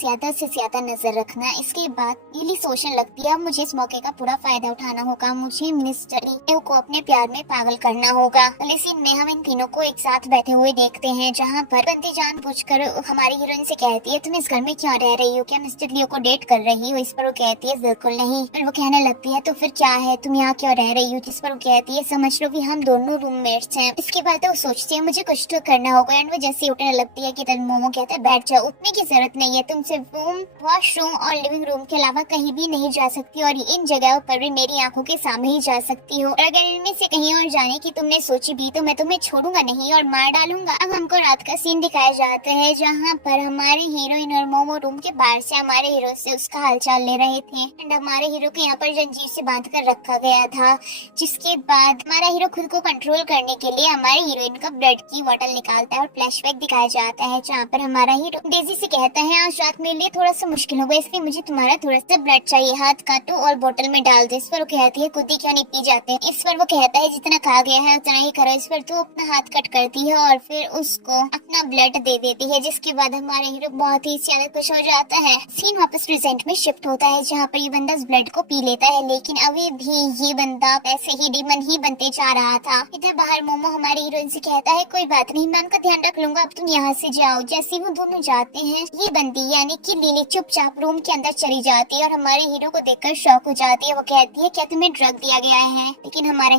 ज्यादा से ज्यादा नजर रखना। इसके बाद लिली सोचने लगती है अब मुझे इस मौके का पूरा फायदा उठाना होगा, मुझे मिनिस्टर लियो को अपने प्यार में पागल करना होगा। अगले सीन में हम इन तीनों को एक साथ बैठे हुए देखते हैं, जहाँ पर बंदी जानबूझकर हमारी हीरोइन से कहती है तुम इस घर में क्यों रह रही हो, क्या मिस्टर लियो को डेट कर रही हो। इस पर वो कहती है बिल्कुल नहीं। फिर वो कहने लगती है तो फिर क्या है, तुम यहाँ क्यों रह रही हो। जिस पर वो कहती है समझ लो भी हम दोनों रूममेट्स हैं। इसके बाद वो सोचती है मुझे कुछ तो करना होगा, एंड वो जैसे उठने लगती है कि तब मोमो कहता है बैठ जाओ, उठने की जरूरत नहीं है, तुम सिर्फ रूम, वॉशरूम और लिविंग रूम के अलावा कहीं भी नहीं जा सकती और इन जगहों पर भी मेरी आंखों के सामने ही जा सकती हो। और अगर इनमें से कहीं और जाने की तुमने सोची भी तो मैं तुम्हें छोड़ूंगा नहीं और मार डालूंगा। अब हमको रात का सीन दिखाया जाता है, जहाँ पर हमारे हीरोइन और मोमो रूम के बाहर से हमारे हीरो से उसका हालचाल ले रहे थे, एंड हमारे हीरो को यहाँ पर जंजीर से बांध कर रखा गया था। जिसके बाद हमारा हीरो खुद को कंट्रोल करने के लिए हमारे हीरोइन का ब्लड की बोतल निकालता है और फ्लैशबैक दिखाया जाता है, जहाँ पर हमारा हीरो डेजी से कहता है आज रात मेरे लिए थोड़ा सा मुश्किल होगा, इसलिए मुझे तुम्हारा थोड़ा सा ब्लड चाहिए, हाथ काटो और बोतल में डाल दो। इस पर वो कहती है खुद ही क्यों नहीं पी जाते। इस पर वो कहता है जितना कहा गया है उतना ही करो। इस पर तो अपना हाथ कट करती है और फिर उसको अपना ब्लड दे देती है, जिसके बाद हमारा हीरो बहुत ही ज्यादा खुश हो जाता है। सीन वापस प्रेजेंट में शिफ्ट होता है, जहाँ पर ये बंदा उस ब्लड को पी लेता है, लेकिन अभी भी ये बंदा वैसे ही डीमन ही बनते जा रहा था। इधर बाहर मोमो हमारे हीरोइन से कहता है कोई बात नहीं, मैं उनका ध्यान रख लूंगा, अब तुम यहाँ से जाओ। जैसे वो दोनों जाते हैं, ये बंदी यानी कि लिली चुपचाप रूम के अंदर चली जाती है और हमारे हीरो को देखकर शॉक हो जाती है। वो कहती है क्या तुम्हें ड्रग दिया गया है, लेकिन हमारा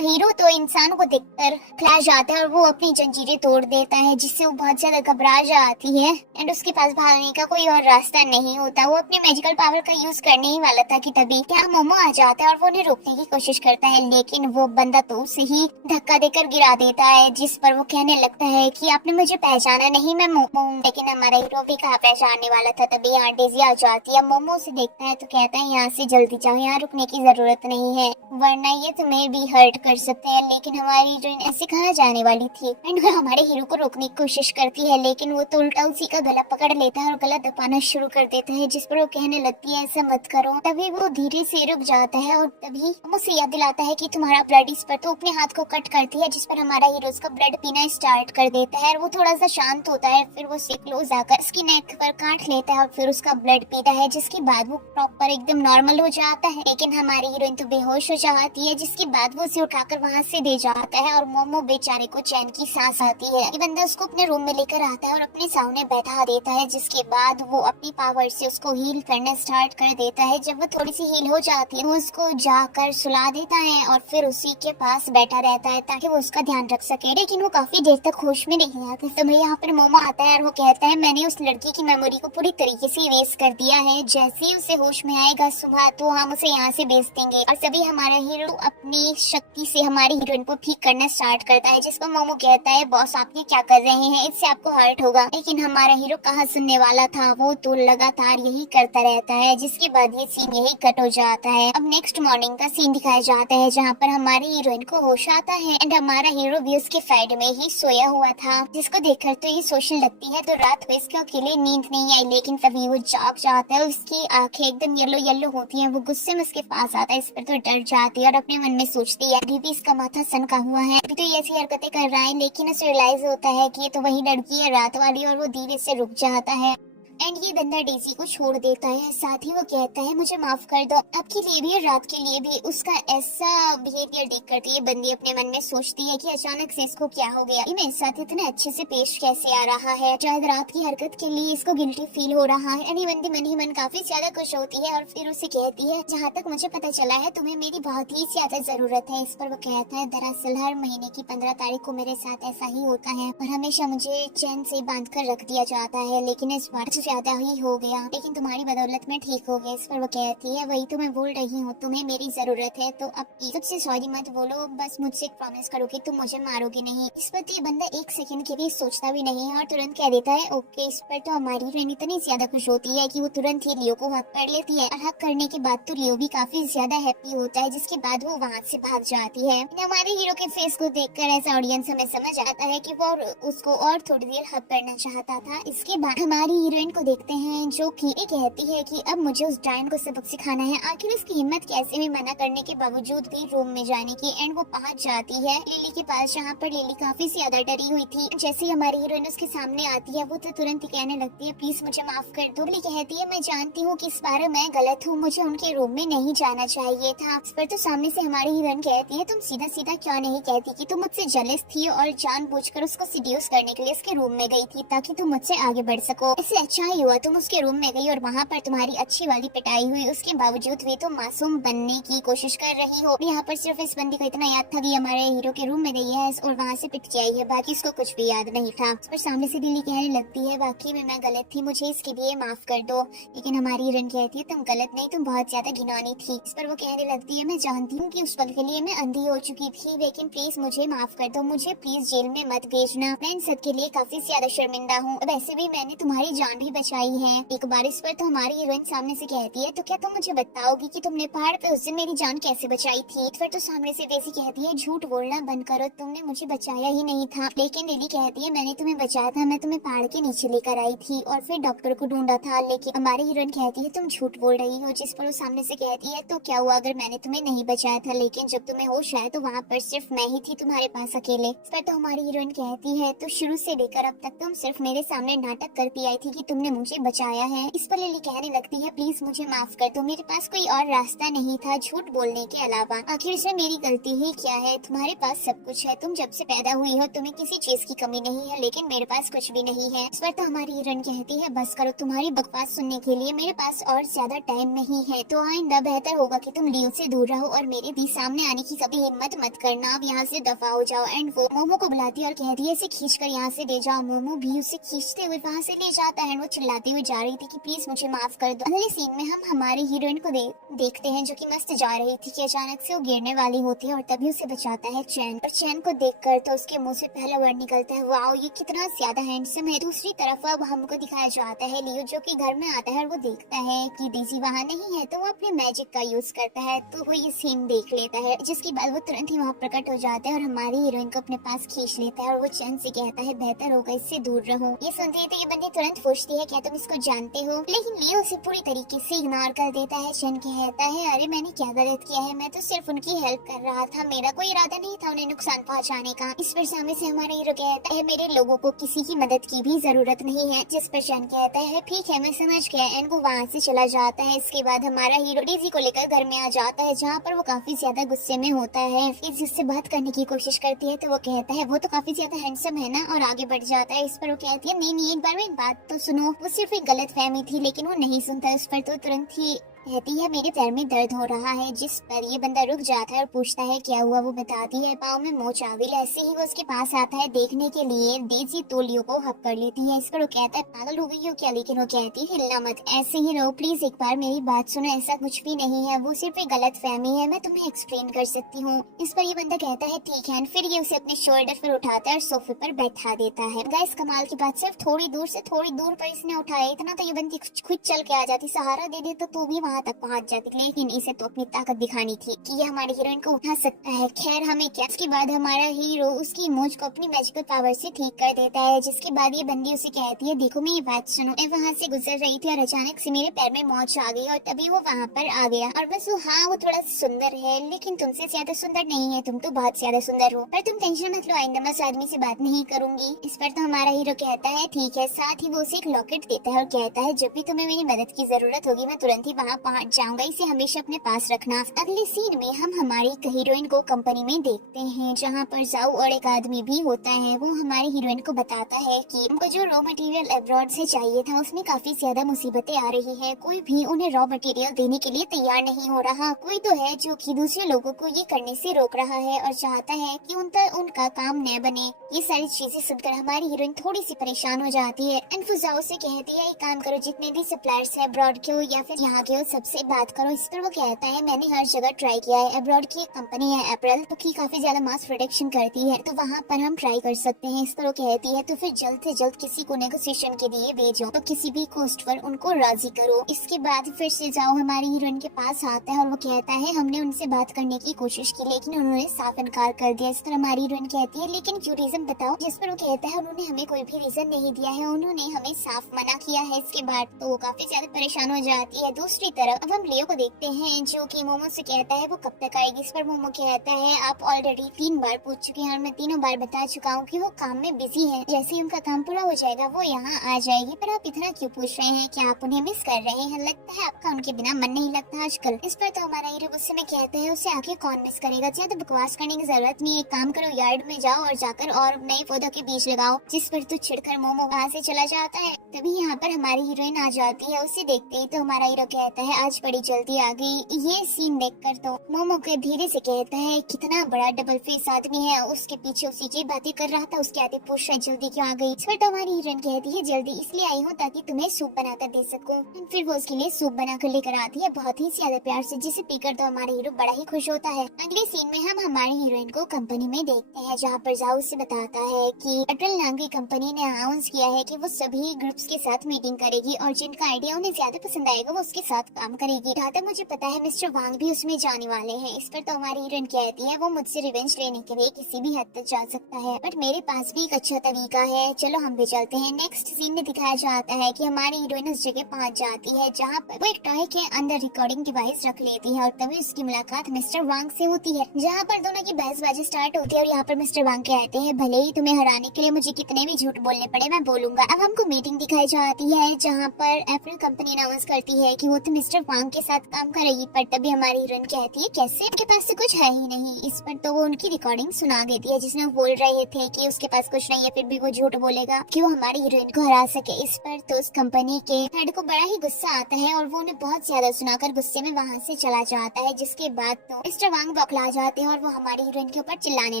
हीरो तो इंसान को देखकर खिला जाता है और वो अपनी जंजीरें तोड़ देता है, जिससे वो बहुत ज्यादा घबरा जाती है एंड उसके पास भागने का कोई और रास्ता नहीं होता। वो अपने मैजिकल पावर का यूज करने ही वाला था कि तभी क्या मोमो आ जाता है और वो उन्हें रोकने की कोशिश करता है, लेकिन वो बंदा तो उसे ही धक्का देकर गिरा देता है। जिस पर वो कहने लगता है कि आपने मुझे पहचाना नहीं, मैं मोमो हूँ। लेकिन हमारा हीरो भी कहाँ पहचानने वाला था, तभी यहाँ डेजी आ जाती है। मोमो से देखता है तो कहता है यहाँ से जल्दी जाओ, यहाँ रुकने की जरूरत नहीं है वरना ये तुम्हें भी हर्ट कर सकते हैं। लेकिन हमारी हीरोइन ऐसे कहाँ जाने वाली थी एंड वो हमारे हीरो को रोकने की कोशिश करती है, लेकिन वो तो उल्टा उसी का गला पकड़ लेता है और गला दबाना शुरू कर देता है, जिस पर वो कहने लगती है ऐसा मत करो। तभी वो धीरे से रुक जाता है और तभी मुझे याद दिलाता है कि तुम्हारा ब्लड। इस पर तो अपने हाथ को कट करती है, जिस पर हमारा हीरो उसका ब्लड पीना स्टार्ट कर देता है। वो थोड़ा सा शांत होता है, फिर वो उससे क्लोज आकर उसकी नेक पर काट लेता है और फिर उसका ब्लड पीता है, जिसके बाद वो प्रॉपर एकदम नॉर्मल हो जाता है। लेकिन हमारी हीरोइन तो बेहोश हो जाती है, जिसके बाद वो उसे उठाकर वहाँ से दे जाता है और मोमो बेचारे को चैन की सांस आती है। ये बंदा उसको अपने रूम में लेकर आता है और अपने सामने बैठा देता है, जिसके बाद वो अपनी पावर से उसको हील करना स्टार्ट कर देता है। जब वो थोड़ी सी हील हो जाती है वो उसको जाकर सुला देता है और फिर उसी के पास बैठा रहता है ताकि वो उसका ध्यान रख सके। लेकिन वो काफी देर तक होश में नहीं आता। तो यहाँ पर मोमो आता है और वो कहता है मैंने उस लड़की की मेमोरी को पूरी तरीके से इरेज कर दिया है, जैसे ही उसे होश में आएगा सुबह तो हम उसे यहाँ से भेज देंगे। और सभी हमारा हीरो अपनी शक्ति से हमारी हीरोइन को ठीक करना स्टार्ट करता है, जिस पर मोमो कहता है बॉस आप ये क्या कर रहे हैं, इससे आपको हर्ट होगा। लेकिन हमारा हीरो कहाँ सुनने वाला था, वो तो लगातार यही करता रहता है, जिसके बाद ये सीन यही कट हो जाता है। अब नेक्स्ट मॉर्निंग का सीन दिखाया जाता है, जहाँ पर हमारी हीरोइन को होश आता है एंड हमारा हीरो भी उसके साइड में ही सोया हुआ था, जिसको देखकर तो ये सोचने लगती है तो रात को इसको अकेले नींद नहीं आई। लेकिन तभी वो जाग जाता है, उसकी आंखें एकदम येलो येलो होती हैं। वो गुस्से में उसके पास आता है, इस पर तो डर जाती है और अपने मन में सोचती है अभी भी इसका माथा सनका हुआ है, अभी तो ये ऐसी हरकतें कर रहा है। लेकिन उसे रियलाइज होता है कि ये तो वही लड़की है रात वाली, और वो धीरे से रुक जाता है एंड ये बंदा डेजी को छोड़ देता है। साथ ही वो कहता है मुझे माफ कर दो, आपके लिए भी और रात के लिए भी। उसका ऐसा बिहेवियर देख कर ये बंदी अपने मन में सोचती है कि अचानक से इसको क्या हो गया, ये मेरे साथ इतने अच्छे से पेश कैसे आ रहा है, शायद रात की हरकत के लिए इसको गिल्टी फील हो रहा है। एंड ये बंदी मन ही मन काफी ज्यादा खुश होती है और फिर उसे कहती है जहाँ तक मुझे पता चला है तुम्हें मेरी बहुत ही ज्यादा जरूरत है। इस पर वो कहता है दरअसल हर महीने की 15 तारीख को मेरे साथ ऐसा ही होता है और हमेशा मुझे चैन से बांध कर रख दिया जाता है, लेकिन इस बार ज्यादा ही हो गया, लेकिन तुम्हारी बदौलत में ठीक हो गया। इस पर वो कहती है वही तो मैं बोल रही हूँ, तुम्हें मेरी जरूरत है तो अब सबसे सॉरी मत बोलो, बस मुझसे एक प्रॉमिस करो कि तुम मुझे मारोगे नहीं। इस पर ये बंदा एक सेकंड के लिए सोचता भी नहीं है और तुरंत कह देता है ओके। इस पर तो हमारी हीरोइन इतनी ज्यादा खुश होती है कि वो तुरंत ही लियो को हक कर लेती है और हक करने के बाद तो लियो भी काफी ज्यादा हैप्पी होता है, जिसके बाद वो वहाँ से भाग जाती है। हमारे हीरो के फेस को देखकर ऐसा ऑडियंस हमें समझ आता है कि वो उसको और थोड़ी देर हक करना चाहता था। इसके बाद हमारी हीरोइन को देखते हैं जो कि ये कहती है कि अब मुझे उस डायन को सबक सिखाना है। आखिर उसकी हिम्मत कैसे हुई मना करने के बावजूद भी रूम में जाने की। एंड वो पहुंच जाती है लिली के पास, जहाँ पर लिली काफी ज्यादा डरी हुई थी। जैसे ही हमारी हीरोइन उसके सामने आती है वो तो तुरंत ही कहने लगती है प्लीज मुझे माफ कर दो। लिली कहती है मैं जानती हूँ कि इस बार मैं गलत हूँ, मुझे उनके रूम में नहीं जाना चाहिए था। इस पर तो सामने से हमारी हीरोइन कहती है तुम सीधा सीधा क्यों नहीं कहती कि तुम मुझसे जेलस थी और जानबूझकर उसको सीड्यूस करने के लिए उसके रूम में गई थी ताकि तुम मुझसे आगे बढ़ सको। इससे अच्छा ही हुआ तुम उसके रूम में गई और वहाँ पर तुम्हारी अच्छी वाली पिटाई हुई। उसके बावजूद भी तुम मासूम बनने की कोशिश कर रही हो। यहाँ पर सिर्फ इस बंदी को इतना याद था कि हमारे हीरो के रूम में गई है और वहाँ से पिट के आई है, बाकी उसको कुछ भी याद नहीं था। उस पर सामने से लिली कहने लगती है वाकई में मैं गलत थी, मुझे इसके लिए माफ कर दो। लेकिन हमारी हीरोइन कहती है तुम गलत नहीं, तुम बहुत ज्यादा घिनौनी थी। इस पर वो कहने लगती है मैं जानती हूँ कि उस पल के लिए मैं अंधी हो चुकी थी, लेकिन प्लीज मुझे माफ कर दो, मुझे प्लीज जेल में मत भेजना। मैं इन सब के लिए काफी ज्यादा शर्मिंदा हूँ। वैसे भी मैंने तुम्हारी जान भी बचाई है एक बार। इस पर तो हमारी हीरोइन सामने से कहती है तो क्या तुम मुझे बताओगी कि तुमने पहाड़ पे उस दिन मेरी जान कैसे बचाई थी। इस पर तो सामने से डेज़ी कहती है झूठ बोलना बंद करो, तुमने मुझे बचाया ही नहीं था। लेकिन लिली कहती है मैंने तुम्हें बचाया था, मैं तुम्हें पहाड़ के नीचे लेकर आई थी और फिर डॉक्टर को ढूंढा था। लेकिन हमारी हीरोइन कहती है तुम झूठ बोल रही हो। जिस पर वो सामने से कहती है तो क्या हुआ अगर मैंने तुम्हें नहीं बचाया था, लेकिन जब तुम्हें होश आया तो वहाँ पर सिर्फ मैं ही थी तुम्हारे पास अकेले। इस पर तो हमारी हीरोइन कहती है तो शुरू से लेकर अब तक तुम सिर्फ मेरे सामने नाटक करती आई थी कि तुमने मुझे बचाया है। इस पर लिली कहने लगती है प्लीज मुझे माफ कर दो, मेरे पास कोई और रास्ता नहीं था झूठ बोलने के अलावा। आखिर इसमें मेरी गलती ही क्या है, तुम्हारे पास सब कुछ है, तुम जब से पैदा हुई हो तुम्हें किसी चीज की कमी नहीं है, लेकिन मेरे पास कुछ भी नहीं है। इस पर तो हमारी हीरोइन कहती है बस करो, तुम्हारी बकवास सुनने के लिए मेरे पास और ज्यादा टाइम नहीं है। तो आइंदा बेहतर होगा कि तुम लियो से दूर रहो और मेरे भी सामने आने की कभी हिम्मत मत करना, अब यहाँ से दफा हो जाओ। एंड वो मोमो को बुलाती है और कहती है इसे खींच कर यहाँ से ले जाओ। मोमो भी उसे खींचते हुए वहाँ से ले जाता है। वो चिल्लाती हुई जा रही थी कि प्लीज मुझे माफ कर दो। अगले सीन में हम हमारी हीरोइन को देखते हैं जो कि मस्त जा रही थी कि अचानक से वो गिरने वाली होती है और तभी उसे बचाता है चैन। और चैन को देखकर तो उसके मुंह से पहला वर्ड निकलता है वाओ ये कितना ज्यादा हैंडसम है। दूसरी तरफ अब हमको दिखाया जाता है लियो जो कि घर में आता है और वो देखता है कि डेज़ी वहाँ नहीं है, तो वो अपने मैजिक का यूज करता है। तो वो ये सीन देख लेता है, जिसके बाद वो तुरंत ही वहाँ प्रकट हो जाता है और हमारी हीरोइन को अपने पास खींच लेता है और वो चैन से कहता है बेहतर होगा इससे दूर रहो। ये सुनते ही तो ये बंदी तुरंत पूछती है क्या तुम इसको जानते हो, लेकिन लियो उसे पूरी तरीके से इग्नोर कर देता है। चैन कहता है अरे मैंने क्या गलत किया है, मैं तो सिर्फ उनकी हेल्प कर रहा था, मेरा कोई इरादा नहीं था उन्हें नुकसान पहुँचाने का। इस पर सामने से हमारा हीरो कहता है मेरे लोगों को किसी की मदद की भी जरूरत नहीं है। जिस पर चैन कहता है ठीक है मैं समझ गया। एंड वो वहाँ से चला जाता है। इसके बाद हमारा हीरो डेज़ी को लेकर घर में आ जाता है, जहाँ पर वो काफी ज्यादा गुस्से में होता है। फिर जिससे बात करने की कोशिश करती है तो वो कहता है वो तो काफी ज्यादा हैंडसम है ना, और आगे बढ़ जाता है। इस पर वो कहती है नहीं एक बार मेरी बात तो सुनो, वो सिर्फ एक गलत फहमी थी। लेकिन वो नहीं सुनता। उस पर तो तुरंत ही कहती है मेरे पैर में दर्द हो रहा है। जिस पर ये बंदा रुक जाता है और पूछता है क्या हुआ। वो बताती है पाँव में मोच आ गई। ऐसे ही वो उसके पास आता है देखने के लिए। डेज़ी तो लियो को हक कर लेती है। इस पर वो कहता है पागल हो गई हो क्या, लेकिन वो कहती है हिलना मत, ऐसे ही रहो प्लीज, एक बार मेरी बात सुनो, ऐसा कुछ भी नहीं है, वो सिर्फ एक गलत फहमी है, मैं तुम्हें एक्सप्लेन कर सकती हूँ। इस पर ये बंदा कहता है ठीक है। फिर ये उसे अपने शोल्डर पर उठाता है और सोफे पर बैठा देता है। गाइस कमाल की बात, सिर्फ थोड़ी दूर पर इसने उठाया, इतना तो ये बंदी खुद चल के आ जाती, सहारा दे दे तो भी वहाँ तक पहुँच जाती। लेकिन इसे तो अपनी ताकत दिखानी थी कि ये हमारी हीरोइन को उठा सकता है। खैर हमें क्या। इसके बाद हमारा हीरो उसकी मोच को अपनी मैजिकल पावर से ठीक कर देता है। जिसके बाद ये बंदी उसे कहती है देखो मेरी बात सुनो, मैं वहाँ से गुजर रही थी और अचानक से मेरे पैर में मोच आ गई और तभी वो वहाँ पर आ गया। और बस वो थोड़ा सुंदर है लेकिन तुमसे ज्यादा सुंदर नहीं है, तुम तो बहुत ज्यादा सुंदर हो, पर तुम टेंशन मत लो, आइंदा मैं उस आदमी से बात नहीं करूंगी। इस पर तो हमारा हीरो कहता है ठीक है। साथ ही वो उसे एक लॉकेट देता है और कहता है जब भी तुम्हें मेरी मदद की जरूरत होगी मैं तुरंत ही वहाँ पहुँच जाऊंगा, इसे हमेशा अपने पास रखना। अगले सीन में हम हमारी हीरोइन को कंपनी में देखते हैं, जहाँ पर जाऊ और एक आदमी भी होता है। वो हमारी हीरोइन को बताता है कि उनको जो रॉ मटेरियल अब्रॉड से चाहिए था उसमें काफी ज्यादा मुसीबतें आ रही है, कोई भी उन्हें रॉ मटेरियल देने के लिए तैयार नहीं हो रहा। कोई तो है जो कि दूसरे लोगों को ये करने से रोक रहा है और चाहता है कि उनका काम न बने। ये सारी चीजें सुनकर हमारी हीरोइन थोड़ी सी परेशान हो जाती है। एंड वो जाऊ से कहती है एक काम करो, जितने भी सप्लायर्स है अब्रॉड के हो या फिर यहाँ के हो, सबसे बात करो। इस पर वो कहता है मैंने हर जगह ट्राई किया है, अब्रॉड की कंपनी है अप्रैल तो की काफी ज्यादा मास प्रोडक्शन करती है, तो वहाँ पर हम ट्राई कर सकते हैं। इस पर वो कहती है तो फिर जल्द से जल्द किसी को नेगोशिएशन के लिए भेजो, तो किसी भी कॉस्ट पर उनको राजी करो। इसके बाद फिर से जाओ हमारी हीरोइन के पास आता है और वो कहता है हमने उनसे बात करने की कोशिश की लेकिन उन्होंने साफ इनकार कर दिया। इस पर हमारी हीरोइन कहती है लेकिन क्यों, रीजन बताओ। जिस पर वो कहता है उन्होंने हमें कोई भी रीजन नहीं दिया है, उन्होंने हमें साफ मना किया है। इसके बाद तो वो काफी ज्यादा परेशान हो जाती है। दूसरी तरफ अब हम लियो को देखते हैं जो कि मोमो से कहता है वो कब तक आएगी। इस पर मोमो कहता है आप ऑलरेडी 3 बार पूछ चुके हैं और मैं तीनों बार बता चुका हूँ कि वो काम में बिजी है, जैसे ही उनका काम पूरा हो जाएगा वो यहाँ आ जाएगी। पर आप इतना क्यों पूछ रहे हैं, क्या आप उन्हें मिस कर रहे हैं? लगता है आपका उनके बिना मन नहीं लगता आजकल। इस पर तो हमारा हीरो गुस्से में कहता है उसे आके कौन मिस करेगा, ज्यादा बकवास करने की जरूरत नहीं है, एक काम करो यार्ड में जाओ और जाकर और नए पौधों के बीज लगाओ। जिस पर तो चिढ़कर मोमो वहाँ से चला जाता है। तभी यहाँ पर हमारी हीरोइन आ जाती है, उसे देखते ही तो हमारा हीरो कहता है आज बड़ी जल्दी आ गई। ये सीन देखकर तो मोमो के धीरे से कहता है कितना बड़ा डबल फेस आदमी है, उसके पीछे उसी की बातें कर रहा था, उसके आगे पूछ रहा जल्दी क्यों आ गई। इस पर तो हमारी हीरोइन कहती है जल्दी इसलिए आई हूँ ताकि तुम्हें सूप बनाकर दे सकूं। फिर वो उसके लिए सूप बनाकर लेकर आती है बहुत ही ज्यादा प्यार से, जिसे पीकर तो हमारा हीरो बड़ा ही खुश होता है। अगले सीन में हम हमारी हीरोइन को कंपनी में देखते हैं जहाँ पर जाओ उसे बताता है कि अटल नाम की कंपनी ने अनाउंस किया है कि वो सभी ग्रुप्स के साथ मीटिंग करेगी और जिनका आइडिया उन्हें ज्यादा पसंद आएगा वो उसके साथ काम करेगी। जहाँ तक मुझे पता है मिस्टर वांग भी उसमें जाने वाले हैं। इस पर तो हमारी हीरोइन कहती है वो मुझसे रिवेंज लेने के लिए किसी भी हद तक जा सकता है, बट मेरे पास भी एक अच्छा तरीका है, चलो हम भी चलते हैं। नेक्स्ट सीन में दिखाया जाता है कि हमारी हीरोइन उस जगह पहुंच जाती है जहाँ पर वो एक टॉय के अंदर रिकॉर्डिंग डिवाइस रख लेती है और तभी उसकी मुलाकात मिस्टर वांग से होती है, जहाँ पर दोनों की बहसबाजी स्टार्ट होती है। और यहाँ पर मिस्टर वांग कहते हैं भले ही तुम्हें हराने के लिए मुझे कितने भी झूठ बोलने पड़े मैं बोलूंगा। अब हमको मीटिंग दिखाई जाती है जहाँ पर एप्रिल कंपनी अनाउंस करती है कि वो तो मिस्टर वांग के साथ काम करेगी, पर तभी हमारी हीरोइन कहती है कैसे, उनके पास तो कुछ है ही नहीं। इस पर तो वो उनकी रिकॉर्डिंग सुना देती है जिसमें वो बोल रहे थे कि उसके पास कुछ नहीं है फिर भी वो झूठ बोलेगा कि वो हमारी हीरोइन को हरा सके। इस पर तो उस कंपनी के हेड को बड़ा ही गुस्सा आता है और वो उन्हें बहुत ज्यादा सुनाकर गुस्से में वहाँ से चला जाता है। जिसके बाद तो मिस्टर वांग बौखला जाते हैं और वो हमारी हीरोइन के ऊपर चिल्लाने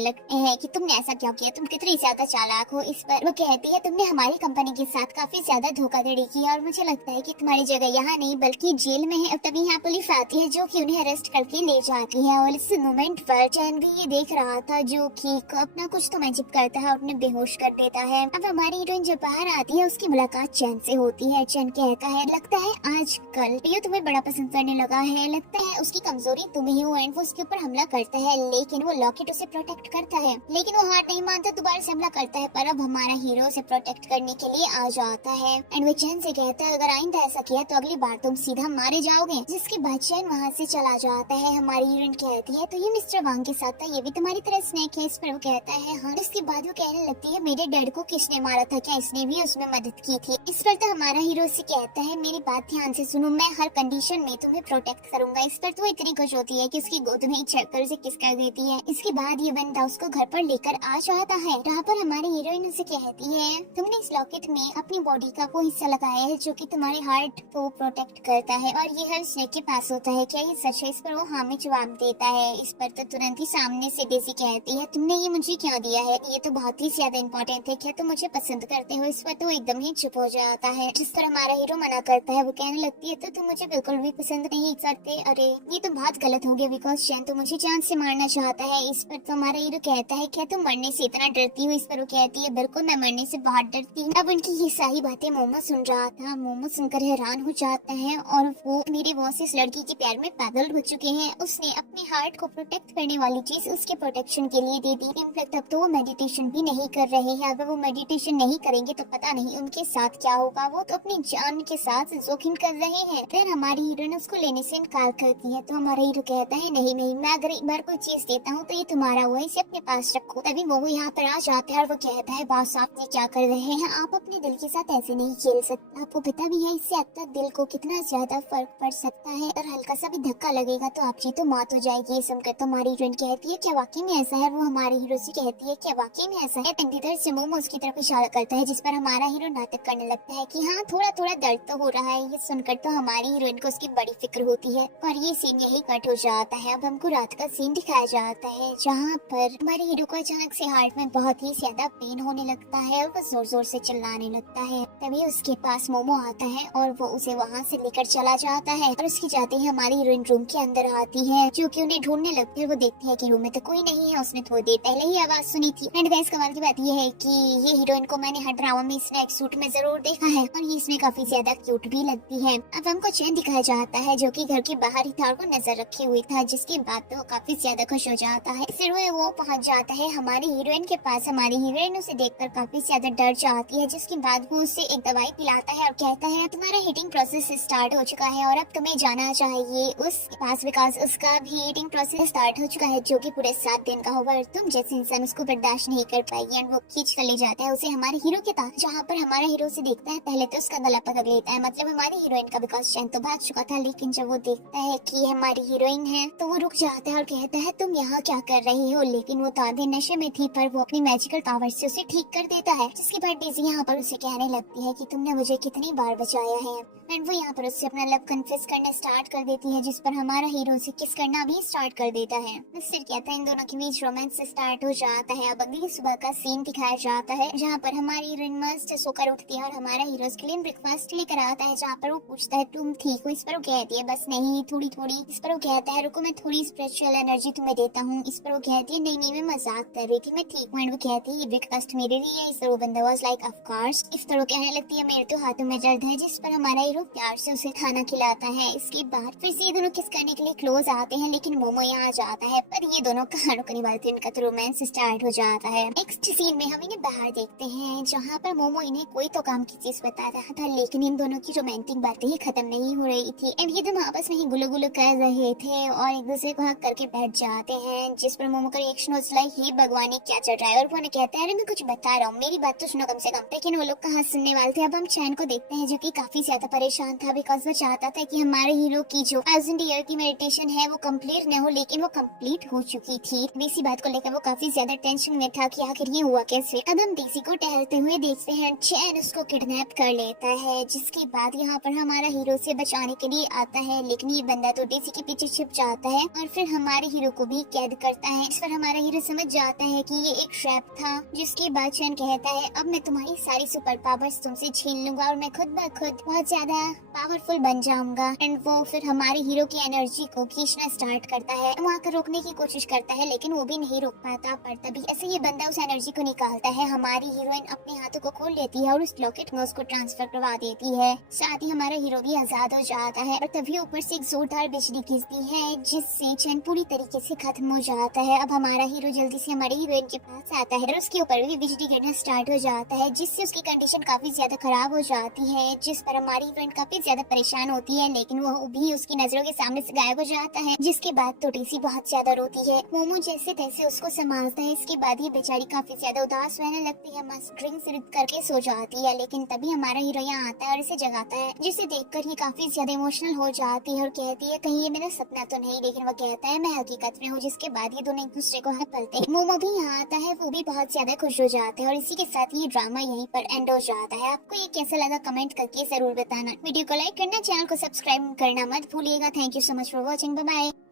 लगते हैं कि तुमने ऐसा क्यों किया, तुम कितनी ज्यादा चालाक हो। इस पर वो कहती है तुमने हमारी कंपनी के साथ काफी ज्यादा धोखाधड़ी की और मुझे लगता है कि तुम्हारी जगह यहाँ नहीं बल्कि जेल में है। और तभी यहाँ पुलिस आती है जो कि उन्हें अरेस्ट करके ले जाती है और इस मोमेंट पर चैन भी ये देख रहा था जो कि अपना कुछ तो मैजिक करता है और उन्हें बेहोश कर देता है। अब हमारी हीरोइन जब बाहर आती है उसकी मुलाकात चैन से होती है। चैन कहता है लगता है आजकल ये तुम्हें बड़ा पसंद करने लगा है, लगता है उसकी कमजोरी तुम ही हो। एंड वो उसके ऊपर हमला करता है लेकिन वो लॉकेट उसे प्रोटेक्ट करता है, लेकिन वो हार नहीं मानता, दोबारा से हमला करता है। पर अब हमारा हीरो उसे प्रोटेक्ट करने के लिए आ जाता है एंड वो चैन से कहता है अगर आइंदा ऐसा किया तो अगली बार तुम सीधा मारे जाओगे। जिसके बाद चैन वहाँ से चला जाता है। हमारी हीरोइन कहती है तो ये मिस्टर वांग के साथ था, ये भी तुम्हारी तरह स्नेक है। इस पर वो कहता है हाँ। इसके बाद वो कहने लगती है मेरे डैड को किसने मारा था, क्या इसने भी उसमें मदद की थी। इस पर तो हमारा हीरो से कहता है मेरी बात ध्यान से सुनो, मैं हर कंडीशन में तुम्हें प्रोटेक्ट करूंगा। इस पर तो इतनी खुश होती है कि उसकी गोद में ही छपकर उसे किस कर देती है। इसके बाद ये बंदा उसको घर पर लेकर आ जाता है जहाँ पर हमारी हीरोइन उसे कहती है तुमने इस लॉकेट में अपनी बॉडी का वो हिस्सा लगाया है जो कि तुम्हारे हार्ट को प्रोटेक्ट करता है और ये हर स्नेक के पास होता है, क्या ये सच है? इस पर वो हाँ में जवाब देता है। इस पर तो तुरंत ही सामने से डेज़ी कहती है तुमने ये मुझे क्यों दिया है, ये तो बहुत ही ज्यादा इम्पोर्टेंट है, क्या तुम मुझे पसंद करते हो? इस पर तो एकदम ही चुप हो जाता है। जिस पर हमारा हीरो मना करता है वो कहने लगती है तो तुम मुझे बिल्कुल भी पसंद नहीं करते, अरे ये तो बहुत गलत हो गया बिकॉज चैन तो मुझे जान से मारना चाहता है। इस पर तो हमारा हीरो कहता है क्या तुम मरने से इतना डरती हो? इस पर वो कहती है बिल्कुल मैं मरने से बहुत डरती हूँ। अब उनकी ये सारी बातें मोमो सुन रहा था। मोमो सुनकर हैरान हो जाता है और वो मेरे बॉस इस लड़की के प्यार में पागल हो चुके हैं, उसने अपने हार्ट को प्रोटेक्ट करने वाली चीज उसके प्रोटेक्शन के लिए दे दी। इनफैक्ट अब तो वो मेडिटेशन भी नहीं कर रहे हैं, अगर वो मेडिटेशन नहीं करेंगे तो पता नहीं उनके साथ क्या होगा, वो तो अपनी जान के साथ जोखिम कर रहे हैं। फिर हमारी हीरोइन उसको लेने से इनकार करती है तो हमारा हीरो कहता है नहीं नहीं, मैं अगर एक बार कोई चीज देता हूँ तो ये तुम्हारा हुआ, इसे अपने पास रखो। तभी वो यहाँ पर आ जाता है और वो कहता है बॉस आप ये क्या कर रहे हैं, आप अपने दिल के साथ ऐसे नहीं खेल सकते, आपको पता भी है इससे आपका दिल को कितना ज्यादा फर्क पड़ सकता है और हल्का सा भी धक्का लगेगा तो आपकी तो मौत हो जाएगी। ये सुनकर तो हमारी हीरोइन कहती है क्या वाकई में ऐसा है? वो हमारे हीरो से कहती है क्या वाकई में ऐसा है? तंदीधर से मोमो उसकी तरफ इशारा करता है जिस पर हमारा हीरो नाटक करने लगता है कि हाँ थोड़ा थोड़ा दर्द तो हो रहा है। ये सुनकर तो हमारी हीरोइन को उसकी बड़ी फिक्र होती है और ये सीन यही कट हो जाता है। अब हमको रात का सीन दिखाया जाता है जहाँ पर हमारे हीरो को अचानक से हार्ट में बहुत ही ज्यादा पेन होने लगता है और वो जोर जोर से चिल्लाने लगता है। तभी उसके पास मोमो आता है और वो उसे वहाँ से लेकर चला जाता है और उसकी जाते ही हमारी हीरोइन रूम के अंदर आती है, जो कि उन्हें ढूंढने लगती है। वो देखती है कि रूम में तो कोई नहीं है, उसने थोड़ी देर पहले ही आवाज सुनी थी। एंड गाइस कमाल की बात ये है कि ये हीरोइन को मैंने हर ड्रामा में स्नैक सूट में जरूर देखा है और ये इसमें काफी ज्यादा क्यूट भी लगती है। अब हमको चैन दिखाया जाता है जो कि घर के बाहर ही था और वो नजर रखे हुए था, जिसकी बात तो काफी ज्यादा खुश हो जाता है। फिर वो पहुंच जाता है हमारी हीरोइन के पास। हमारी हीरोइन उसे देखकर काफी ज्यादा डर जाती है, जिसके बाद वो उसे एक दवाई पिलाता है और कहता है तुम्हारा हीटिंग प्रोसेस स्टार्ट हो चुका है और अब तुम्हें जाना चाहिए उसके पास, बिकॉज उसका भी हीटिंग प्रोसेस स्टार्ट हो चुका है जो कि पूरे 7 दिन का होगा और तुम जैसे इंसान उसको बर्दाश्त नहीं कर पाएगी। एंड वो खींच कर ले जाता है उसे हमारे हीरो के पास, जहाँ पर हमारा हीरो से देखता है पहले तो उसका गला पकड़ लेता है, मतलब हमारी हीरोइन का, बिकॉज चैन तो भाग चुका था। लेकिन जब वो देखता है कि हमारी हीरोइन है तो वो रुक जाता है और कहता है तुम यहाँ क्या कर रही हो। लेकिन वो तो आधे नशे में थी, पर वो अपनी मैजिकल पावर से उसे ठीक कर देता है, जिसके बाद डेज़ी यहाँ पर उसे कहने लगती है कि तुमने मुझे कितनी बार बचाया है। एंड वो यहाँ पर उससे अपना लव कन्फेस करना स्टार्ट कर देती है, जिस पर हमारा हीरो उसे किस करना भी स्टार्ट कर देता है। फिर कहता है इन दोनों के बीच रोमांस स्टार्ट हो जाता है। अब अगली सुबह का सीन दिखाया जाता है जहाँ पर हमारी हीरोइन मस्त सोकर उठती है और हमारा हीरो उसके लिए ब्रेकफास्ट लेकर आता है, जहाँ पर वो पूछता है तुम ठीक हो। इस पर वो कहती है बस नहीं, थोड़ी थोड़ी। इस पर वो कहता है रुको मैं थोड़ी स्पिरिचुअल एनर्जी तुम्हें देता हूँ। इस पर वो कहती है नहीं मैं मजाक कर रही थी, मैं ठीक हूँ। एंड वो कहती है ये ब्रेकफास्ट मेरे लिए है। इस पर वो बंदा वाज लाइक ऑफ कोर्स। इस पर वो कहने लगती है मेरे तो हाथों में दर्द है, जिस पर हमारा हीरो प्यार से उसे खाना खिलाता है। इसके बाद फिर से ये दोनों किस करने के लिए क्लोज आते हैं, लेकिन मोमो यहाँ जाता है, पर ये दोनों कहाँ रुकने वाले थे, इनका तो रोमांस स्टार्ट हो जाता है। नेक्स्ट सीन में हम इन्हें बाहर देखते हैं जहाँ पर मोमो इन्हें कोई तो काम की चीज बता रहा था, लेकिन इन दोनों की रोमांटिक बातें ही खत्म नहीं हो रही थी। एंड ये दोनों आपस में ही गुलो गुलो कर रहे थे और एक दूसरे को हक करके बैठ जाते हैं, जिस पर मोमो का रिएक्शन होता है ये भगवान ये क्या चल रहा है। और वो कहता है अरे मैं कुछ बता रहा हूँ, मेरी बात तो सुनो कम से कम। लेकिन वो लोग कहाँ सुनने वाले थे। अब हम चैन को देखते हैं जो कि काफी ज्यादा परेशान था, बिकॉज वो चाहता था कि हमारे हीरो की जो 1000 ईयर की मेडिटेशन है वो कंप्लीट न हो, लेकिन वो कंप्लीट हो चुकी थी। इसी बात को लेकर वो काफी ज्यादा टेंशन में था कि आखिर ये हुआ कैसे। अब हम डेज़ी को टहलते हुए देखते हैं, चैन उसको किडनैप कर लेता है, जिसके बाद यहाँ पर हमारा हीरो से बचाने के लिए आता है, लेकिन ये बंदा तो डेज़ी के पीछे छिप जाता है और फिर हमारे हीरो को भी कैद करता है। इस पर हमारा हीरो समझ जाता है कि ये एक ट्रैप था, जिसके बाद चैन कहता है अब मैं तुम्हारी सारी सुपर पावर्स तुमसे छीन लूंगा और मैं खुद ब खुद बहुत ज्यादा पावरफुल बन जाऊंगा। एंड वो फिर हमारे हीरो की एनर्जी को खींचना स्टार्ट करता है। वो आकर रोकने की कोशिश करता है, लेकिन वो भी नहीं रोक पाता। पर तभी ऐसे ये बंदा उस एनर्जी को निकालता है, हमारी हीरोइन अपने हाथों को खोल लेती है और उस लॉकेट में उसको ट्रांसफर करवा देती है। साथ ही हमारा हीरो भी आजाद हो जाता है और तभी ऊपर से एक जोरदार बिजली गिरती है, जिससे चैन पूरी तरीके से खत्म हो जाता है। अब हमारा हीरो जल्दी से हमारी हीरोइन के पास आता है और उसके ऊपर भी बिजली गिरना स्टार्ट हो जाता है, जिससे उसकी कंडीशन काफी ज्यादा खराब हो जाती है, जिस पर हमारी हीरोइन काफी ज्यादा परेशान होती है। लेकिन वो भी उसकी नजरों के सामने से गायब हो जाता है, जिसके बाद तो डेज़ी बहुत ज्यादा रोती है। मोमो जैसे तैसे उसको संभालता है। इसके बाद ये बेचारी काफी ज्यादा उदास रहने लगती है, मस्त ड्रिंक करके सो जाती है। लेकिन तभी हमारा हीरो यहाँ आता है और इसे जगाता है, जिसे देखकर ये काफी ज्यादा इमोशनल हो जाती है और कहती है कहीं ये मेरा सपना तो नहीं। लेकिन वो कहता है मैं हकीकत में हूँ, जिसके बाद ये दोनों एक दूसरे को हाथ पलते हैं। मोमो भी यहाँ आता है, वो भी बहुत ज्यादा खुश हो जाते हैं और इसी के साथ ये ड्रामा यहीं पर एंड हो जाता है। आपको ये कैसा लगा कमेंट करके जरूर बताना। वीडियो को लाइक करना, चैनल को सब्सक्राइब करना मत भूलिएगा। Thank you so much for watching, bye bye.